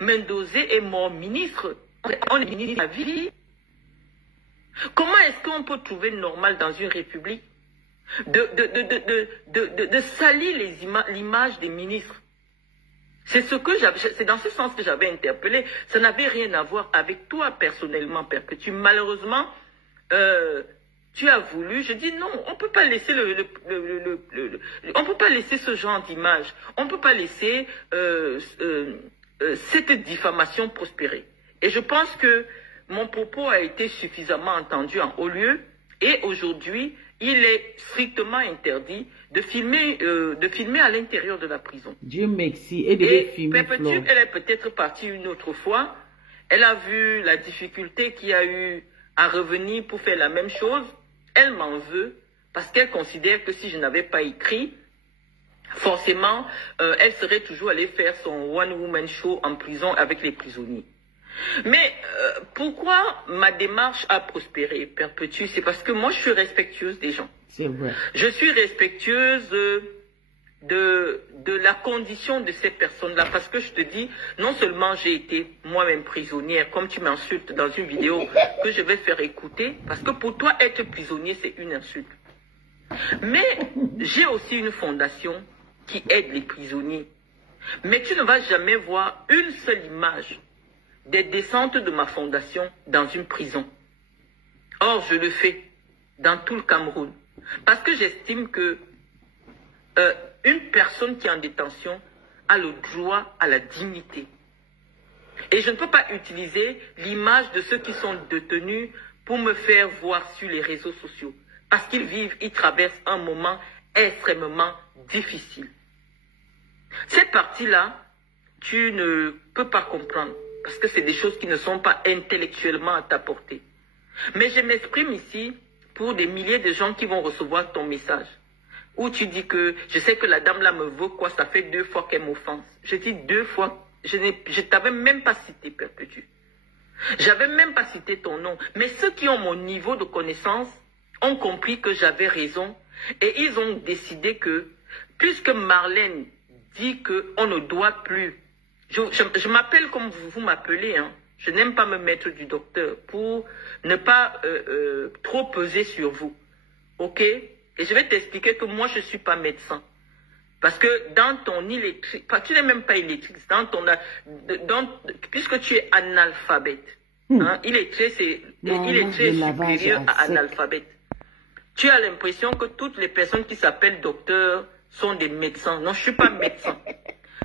Mendozé est mort ministre. On est ministre à vie. Comment est-ce qu'on peut trouver normal dans une république de salir l'image des ministres? C'est dans ce sens que j'avais interpellé. Ça n'avait rien à voir avec toi personnellement, Perpétue. Malheureusement, tu as voulu, je dis non, on ne peut pas laisser on peut pas laisser ce genre d'image. On ne peut pas laisser cette diffamation prospérer. Et je pense que mon propos a été suffisamment entendu en haut lieu. Et aujourd'hui, il est strictement interdit de filmer à l'intérieur de la prison. Dieu merci. Et Perpétue, elle est peut-être partie une autre fois. Elle a vu la difficulté qu'il y a eu à revenir pour faire la même chose. Elle m'en veut parce qu'elle considère que si je n'avais pas écrit, forcément, elle serait toujours allée faire son one-woman show en prison avec les prisonniers. Mais pourquoi ma démarche a prospéré, Perpétue? C'est parce que moi, je suis respectueuse des gens. C'est vrai. Je suis respectueuse de la condition de ces personnes-là. Parce que je te dis, non seulement j'ai été moi-même prisonnière, comme tu m'insultes dans une vidéo que je vais faire écouter, parce que pour toi, être prisonnier, c'est une insulte. Mais j'ai aussi une fondation qui aide les prisonniers. Mais tu ne vas jamais voir une seule image des descentes de ma fondation dans une prison. Or, je le fais dans tout le Cameroun. Parce que j'estime que une personne qui est en détention a le droit à la dignité. Et je ne peux pas utiliser l'image de ceux qui sont détenus pour me faire voir sur les réseaux sociaux. Parce ils traversent un moment extrêmement difficile. Cette partie-là, tu ne peux pas comprendre. Parce que c'est des choses qui ne sont pas intellectuellement à ta portée. Mais je m'exprime ici pour des milliers de gens qui vont recevoir ton message. Où tu dis que, je sais que la dame là me veut quoi, ça fait 2 fois qu'elle m'offense. Je dis 2 fois, je t'avais même pas cité, Perpétue. J'avais même pas cité ton nom. Mais ceux qui ont mon niveau de connaissance ont compris que j'avais raison. Et ils ont décidé que, puisque Marlène dit qu'on ne doit plus... Je m'appelle comme vous m'appelez, hein. Je n'aime pas me mettre du docteur pour ne pas trop peser sur vous. Ok? Et je vais t'expliquer que moi, je ne suis pas médecin. Parce que dans ton illettré, tu n'es même pas illettré, puisque tu es analphabète. Hein, illettré, c'est supérieur à analphabète. Tu as l'impression que toutes les personnes qui s'appellent docteur sont des médecins. Non, je ne suis pas médecin.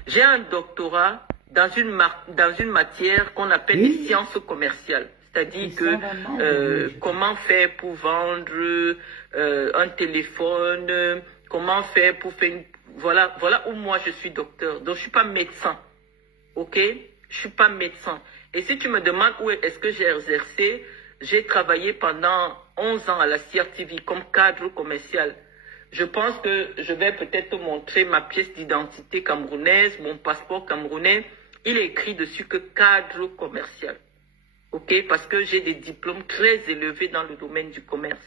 J'ai un doctorat dans une matière qu'on appelle les sciences commerciales. C'est-à-dire que comment faire pour vendre un téléphone, comment faire pour faire une... Voilà où moi je suis docteur. Donc je ne suis pas médecin. Ok? Je ne suis pas médecin. Et si tu me demandes où est-ce que j'ai exercé, j'ai travaillé pendant 11 ans à la CRTV comme cadre commercial. Je pense que je vais peut-être te montrer ma pièce d'identité camerounaise, mon passeport camerounais. Il est écrit dessus que cadre commercial. Ok? Parce que j'ai des diplômes très élevés dans le domaine du commerce.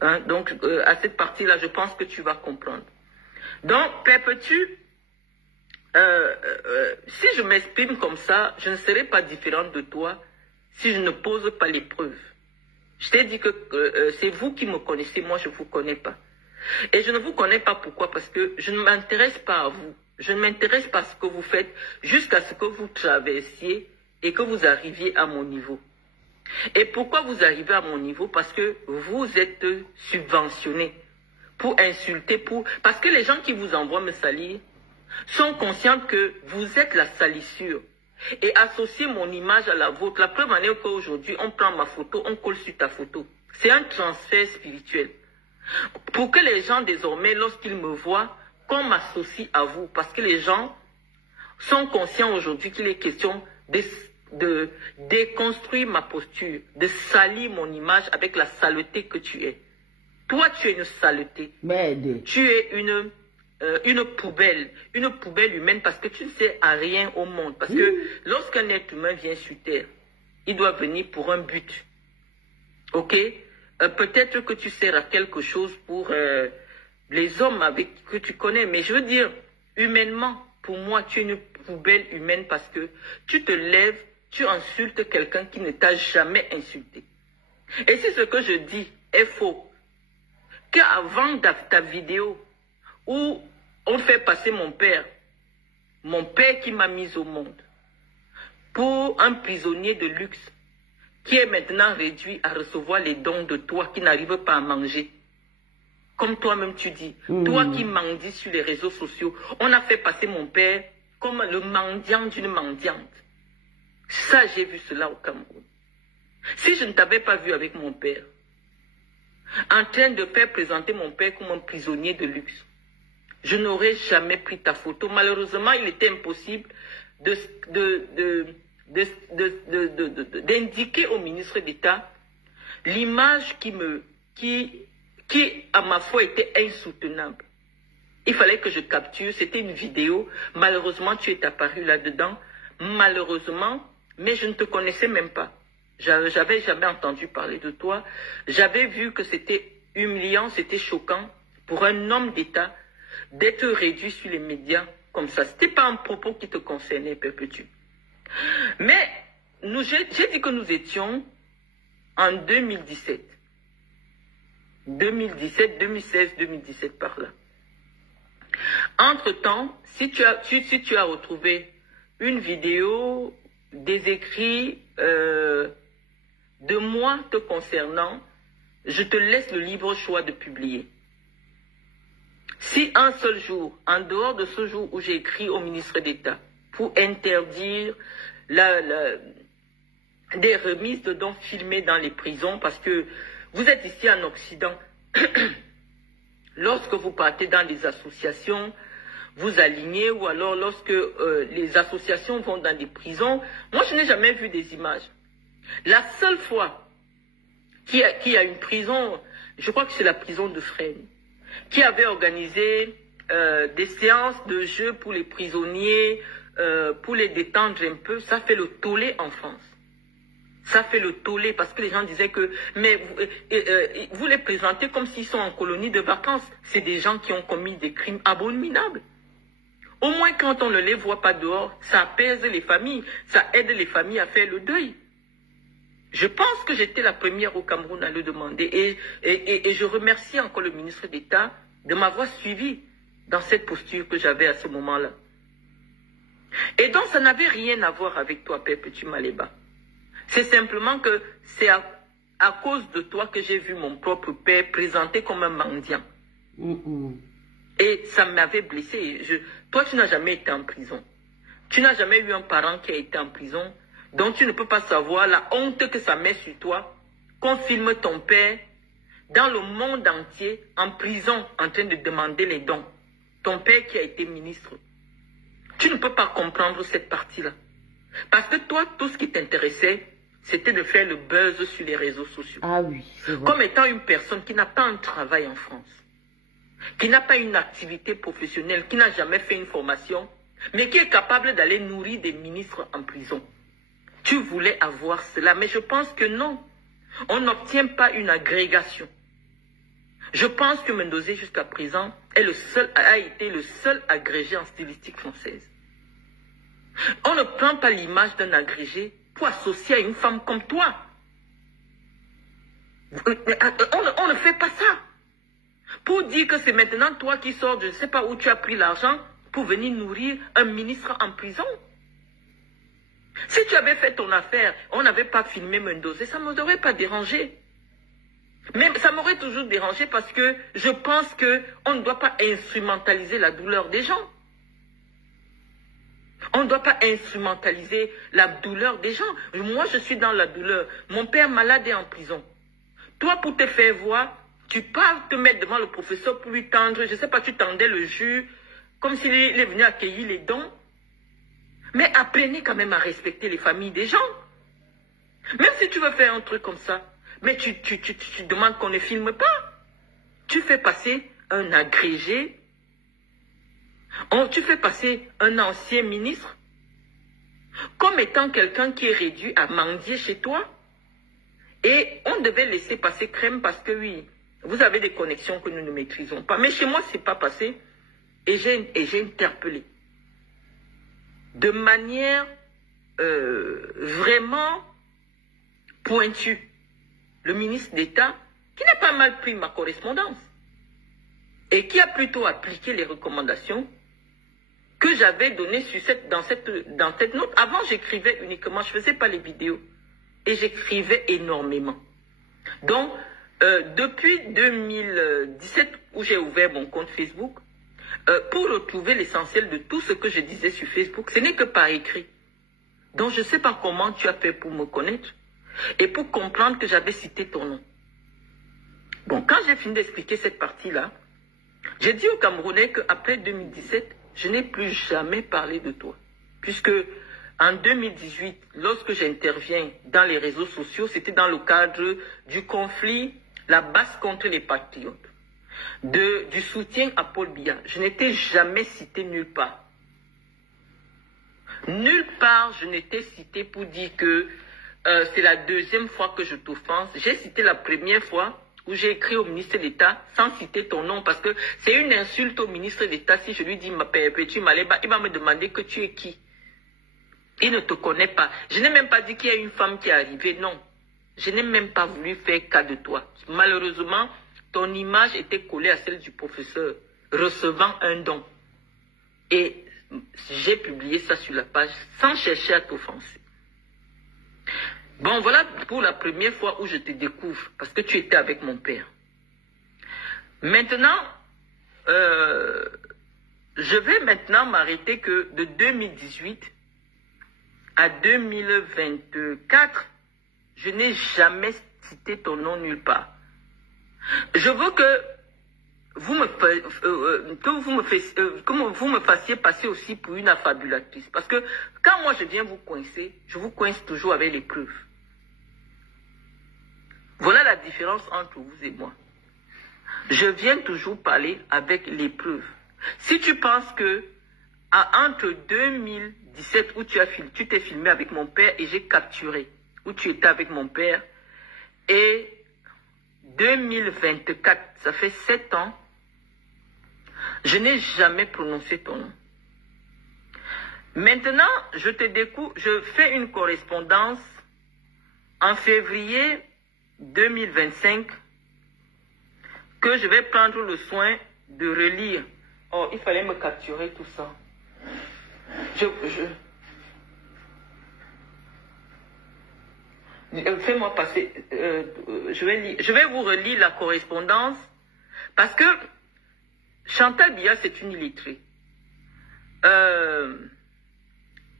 Hein? Donc, à cette partie-là, je pense que tu vas comprendre. Donc, Perpétue, si je m'exprime comme ça, je ne serai pas différente de toi si je ne pose pas l'épreuve. Je t'ai dit que c'est vous qui me connaissez, moi je ne vous connais pas. Et je ne vous connais pas pourquoi? Parce que je ne m'intéresse pas à vous. Je ne m'intéresse pas à ce que vous faites jusqu'à ce que vous traversiez et que vous arriviez à mon niveau. Et pourquoi vous arrivez à mon niveau? Parce que vous êtes subventionné pour insulter, parce que les gens qui vous envoient me salir sont conscients que vous êtes la salissure et associer mon image à la vôtre. La preuve en est qu'aujourd'hui, on prend ma photo, on colle sur ta photo. C'est un transfert spirituel. Pour que les gens, désormais, lorsqu'ils me voient, qu'on m'associe à vous. Parce que les gens sont conscients aujourd'hui qu'il est question de déconstruire ma posture, de salir mon image avec la saleté que tu es. Toi, tu es une saleté. Merde. Tu es une poubelle humaine parce que tu ne sais à rien au monde. Parce que lorsqu'un être humain vient sur Terre, il doit venir pour un but. Ok? Peut-être que tu sers à quelque chose pour les hommes que tu connais. Mais je veux dire, humainement, pour moi, tu es une poubelle humaine parce que tu te lèves, tu insultes quelqu'un qui ne t'a jamais insulté. Et si ce que je dis est faux, qu'avant ta vidéo où on fait passer mon père qui m'a mis au monde, pour un prisonnier de luxe, qui est maintenant réduit à recevoir les dons de toi, qui n'arrive pas à manger. Comme toi-même tu dis, toi qui mendies sur les réseaux sociaux, on a fait passer mon père comme le mendiant d'une mendiante. Ça, j'ai vu cela au Cameroun. Si je ne t'avais pas vu avec mon père, en train de faire présenter mon père comme un prisonnier de luxe, je n'aurais jamais pris ta photo. Malheureusement, il était impossible d'indiquer au ministre d'État l'image qui, à ma foi, était insoutenable. Il fallait que je capture, c'était une vidéo. Malheureusement, tu es apparu là-dedans. Malheureusement, mais je ne te connaissais même pas. J'avais jamais entendu parler de toi. J'avais vu que c'était humiliant, c'était choquant pour un homme d'État d'être réduit sur les médias comme ça. Ce n'était pas un propos qui te concernait, Perpétue. Mais j'ai dit que nous étions en 2017. 2017, 2016, 2017 par là. Entre-temps, si tu as retrouvé une vidéo, des écrits de moi te concernant, je te laisse le libre choix de publier. Si un seul jour, en dehors de ce jour où j'ai écrit au ministre d'État pour interdire des remises de dons filmées dans les prisons, parce que vous êtes ici en Occident, lorsque vous partez dans des associations, vous alignez, ou alors lorsque les associations vont dans des prisons, moi je n'ai jamais vu des images. La seule fois qu'il y a une prison, je crois que c'est la prison de Fresnes, qui avait organisé des séances de jeu pour les prisonniers, pour les détendre un peu, ça fait le tollé en France. Ça fait le tollé parce que les gens disaient que, mais vous les présentez comme s'ils sont en colonie de vacances. C'est des gens qui ont commis des crimes abominables. Au moins quand on ne les voit pas dehors, ça apaise les familles, ça aide les familles à faire le deuil. Je pense que j'étais la première au Cameroun à le demander et je remercie encore le ministre d'État de m'avoir suivi dans cette posture que j'avais à ce moment-là. Et donc ça n'avait rien à voir avec toi, Perpétue Maleba. C'est simplement que c'est à cause de toi que j'ai vu mon propre père présenté comme un mendiant. Et ça m'avait blessé. Toi, tu n'as jamais été en prison. Tu n'as jamais eu un parent qui a été en prison. Donc tu ne peux pas savoir la honte que ça met sur toi, qu'on filme ton père dans le monde entier, en prison, en train de demander les dons. Ton père qui a été ministre. Tu ne peux pas comprendre cette partie-là. Parce que toi, tout ce qui t'intéressait, c'était de faire le buzz sur les réseaux sociaux. Ah oui, c'est vrai. Comme étant une personne qui n'a pas un travail en France, qui n'a pas une activité professionnelle, qui n'a jamais fait une formation, mais qui est capable d'aller nourrir des ministres en prison. Tu voulais avoir cela, mais je pense que non. On n'obtient pas une agrégation. Je pense que Mendozé, jusqu'à présent, a été le seul agrégé en stylistique française. On ne prend pas l'image d'un agrégé pour associer à une femme comme toi. On ne fait pas ça. Pour dire que c'est maintenant toi qui sors, je ne sais pas où tu as pris l'argent pour venir nourrir un ministre en prison. Si tu avais fait ton affaire, on n'avait pas filmé Mendozé, ça ne m'aurait pas dérangé. Mais ça m'aurait toujours dérangé parce que je pense qu'on ne doit pas instrumentaliser la douleur des gens. On ne doit pas instrumentaliser la douleur des gens. Moi, je suis dans la douleur. Mon père malade est en prison. Toi, pour te faire voir, tu pars te mettre devant le professeur pour lui tendre, je ne sais pas, tu tendais le jus, comme s'il est venu accueillir les dons. Mais apprenez quand même à respecter les familles des gens. Même si tu veux faire un truc comme ça, mais tu demandes qu'on ne filme pas. Tu fais passer un agrégé, tu fais passer un ancien ministre comme étant quelqu'un qui est réduit à mendier chez toi. Et on devait laisser passer Crème parce que oui, vous avez des connexions que nous ne maîtrisons pas. Mais chez moi, ce n'est pas passé. Et j'ai interpellé. De manière vraiment pointue. Le ministre d'État, qui n'a pas mal pris ma correspondance. Et qui a plutôt appliqué les recommandations que j'avais données dans cette note. Avant, j'écrivais uniquement, je ne faisais pas les vidéos. Et j'écrivais énormément. Donc, depuis 2017, où j'ai ouvert mon compte Facebook, pour retrouver l'essentiel de tout ce que je disais sur Facebook, ce n'est que par écrit. Donc, je ne sais pas comment tu as fait pour me connaître et pour comprendre que j'avais cité ton nom. Bon, quand j'ai fini d'expliquer cette partie-là, j'ai dit aux Camerounais qu'après 2017, je n'ai plus jamais parlé de toi. Puisque en 2018, lorsque j'interviens dans les réseaux sociaux, c'était dans le cadre du conflit, la basse contre les patriotes, du soutien à Paul Biya. Je n'étais jamais cité nulle part. Nulle part, je n'étais cité pour dire que c'est la deuxième fois que je t'offense. J'ai cité la première fois où j'ai écrit au ministre d'État sans citer ton nom parce que c'est une insulte au ministre d'État si je lui dis ma Perpétue Maleba, il va me demander que tu es qui. Il ne te connaît pas. Je n'ai même pas dit qu'il y a une femme qui est arrivée, non. Je n'ai même pas voulu faire cas de toi. Malheureusement, ton image était collée à celle du professeur recevant un don. Et j'ai publié ça sur la page sans chercher à t'offenser. Bon, voilà pour la première fois où je te découvre, parce que tu étais avec mon père. Maintenant, je vais maintenant m'arrêter que de 2018 à 2024, je n'ai jamais cité ton nom nulle part. Je veux que vous me fassiez passer aussi pour une affabulatrice. Parce que quand moi je viens vous coincer, je vous coince toujours avec les preuves. Voilà la différence entre vous et moi. Je viens toujours parler avec les preuves. Si tu penses que entre 2017 où tu t'es filmé avec mon père et j'ai capturé, où tu étais avec mon père, et 2024, ça fait 7 ans, je n'ai jamais prononcé ton nom. Maintenant, je te découvre, je fais une correspondance en février 2025 que je vais prendre le soin de relire. Oh, il fallait me capturer tout ça. Fais-moi passer. Je vais vous relire la correspondance parce que Chantal Biya, c'est une illettrée.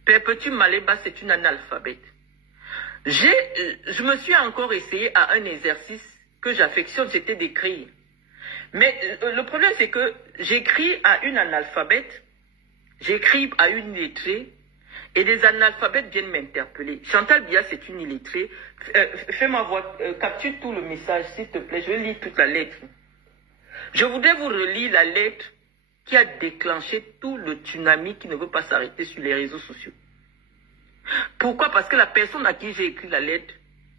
Perpétue Maleba, c'est une analphabète. Je me suis encore essayé à un exercice que j'affectionne, c'était d'écrire. Mais le problème, c'est que j'écris à une analphabète, j'écris à une illettrée, et des analphabètes viennent m'interpeller. Chantal Biya, c'est une illettrée. Fais-moi voir, capture tout le message, s'il te plaît. Je vais lire toute la lettre. Je voudrais vous relire la lettre qui a déclenché tout le tsunami qui ne veut pas s'arrêter sur les réseaux sociaux. Pourquoi? Parce que la personne à qui j'ai écrit la lettre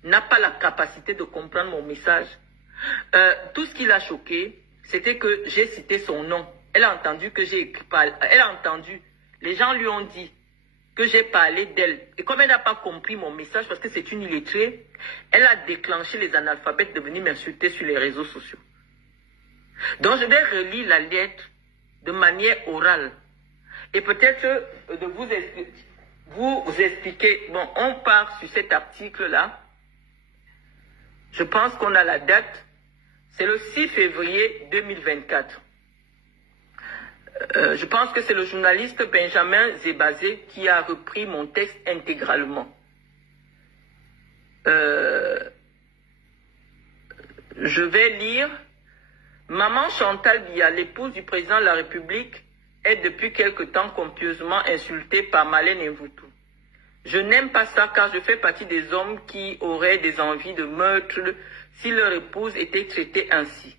n'a pas la capacité de comprendre mon message. Tout ce qui l'a choqué, c'était que j'ai cité son nom. Elle a entendu que j'ai écrit, elle a entendu, les gens lui ont dit que j'ai parlé d'elle. Et comme elle n'a pas compris mon message, parce que c'est une illettrée, elle a déclenché les analphabètes de venir m'insulter sur les réseaux sociaux. Donc je vais relire la lettre de manière orale. Et peut-être de vous expliquer. Bon, on part sur cet article-là. Je pense qu'on a la date. C'est le 6 février 2024. Je pense que c'est le journaliste Benjamin Zébazé qui a repris mon texte intégralement. Je vais lire. Maman Chantal Biya, l'épouse du président de la République, est depuis quelque temps copieusement insultée par Marlène Mvutu. Je n'aime pas ça car je fais partie des hommes qui auraient des envies de meurtre si leur épouse était traitée ainsi.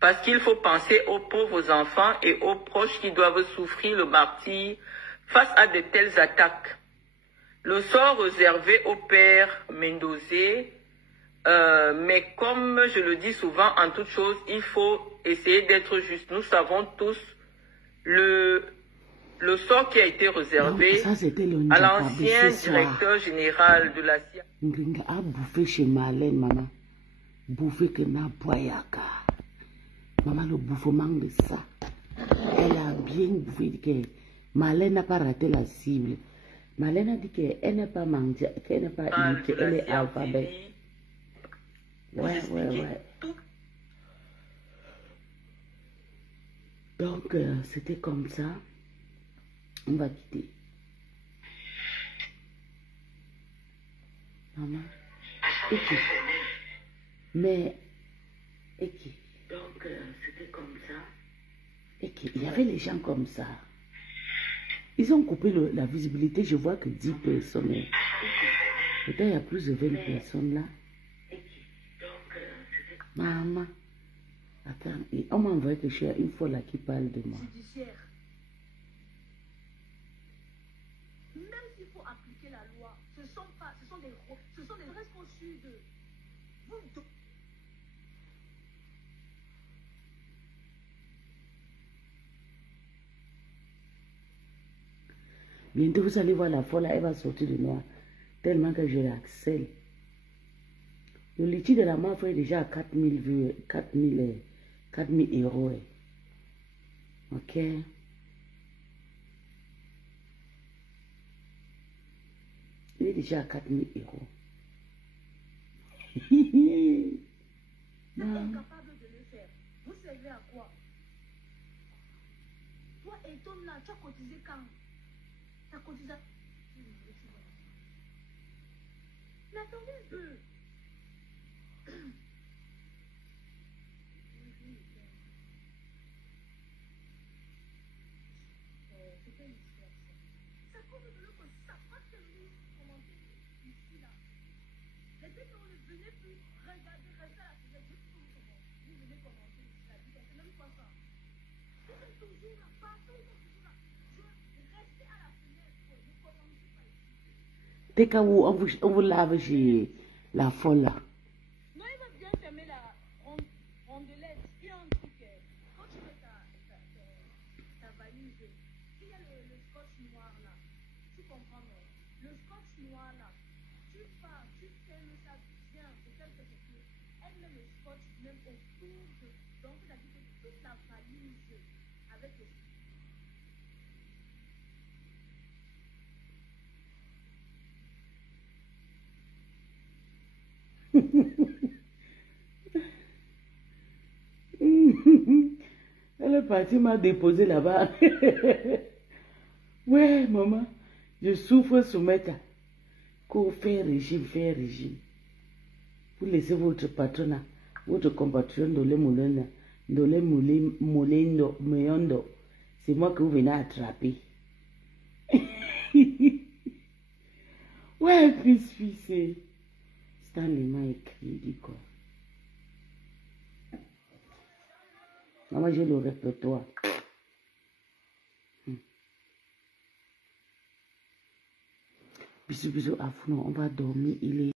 Parce qu'il faut penser aux pauvres enfants et aux proches qui doivent souffrir le martyre face à de telles attaques. Le sort réservé au père Mendozé, mais comme je le dis souvent en toute chose, il faut essayer d'être juste. Nous savons tous le sort qui a été réservé à l'ancien directeur général de la CIA. Ngringa a bouffé chez Marlène, maman. Bouffé que n'a poyaka. Maman, le bouffement de ça. Elle a bien bouffé que Marlène n'a pas raté la cible. Marlène a dit qu'elle n'a pas mangé, qu'elle n'a pas eu, qu'elle est alphabet. Ouais. Donc, c'était comme ça. On va quitter. Maman. Ok. Mais, ok. Donc, c'était comme ça. Ok. Il y avait les gens comme ça. Ils ont coupé la visibilité. Je vois que 10 personnes. Peut-être il y a plus de 20 personnes là. Maman. Attends, on m'a envoyé que je suis une fois là qui parle de moi. Même s'il faut appliquer la loi, ce sont des responsables de vous. Bientôt vous allez voir la folle, elle va sortir de noir. Tellement que je l'accèle. Le litige de la mafia est déjà à 4000 vues, 4000 euros. Ok. Il est déjà à 4000 euros. Vous êtes incapable de le faire. Vous servez à quoi? Toi et Tom là, tu as cotisé quand? Tu as cotisé. Mais attendez un peu. C'était une histoire ça. Ça prouve de l'autre que ça pas terminé commenter ici là. Les deux on ne venait plus regarder, rester à la télé, juste pour comment vous venez commenter ici là. C'est même pas ça. Vous êtes toujours là, partout, vous êtes toujours là. Je restez à la fenêtre, ne commencez pas ici. Dès qu'on vous lave chez la folle là. Non, il va bien fermer la rondelette. Puis un truc, quand tu mets ta valise, il y a le scotch noir là. Tu comprends, non? Le scotch noir là. Tu pars, tu fermes ça bien. C'est quelque chose. Elle met le scotch même autour de. Donc, c'est-à-dire que toute la valise avec le. Elle est partie m'a déposé là-bas. Ouais, maman, je souffre sous Meta. Qu'on fait régime, faire régime. Vous laissez votre patron, votre compatriote dans les moulins, dans les moulins, c'est moi que vous venez attraper. Ouais, fils, c'est Stanley m'a écrit, dit quoi? Maman, j'ai le répertoire. Bisous, bisous à vous, on va dormir, il est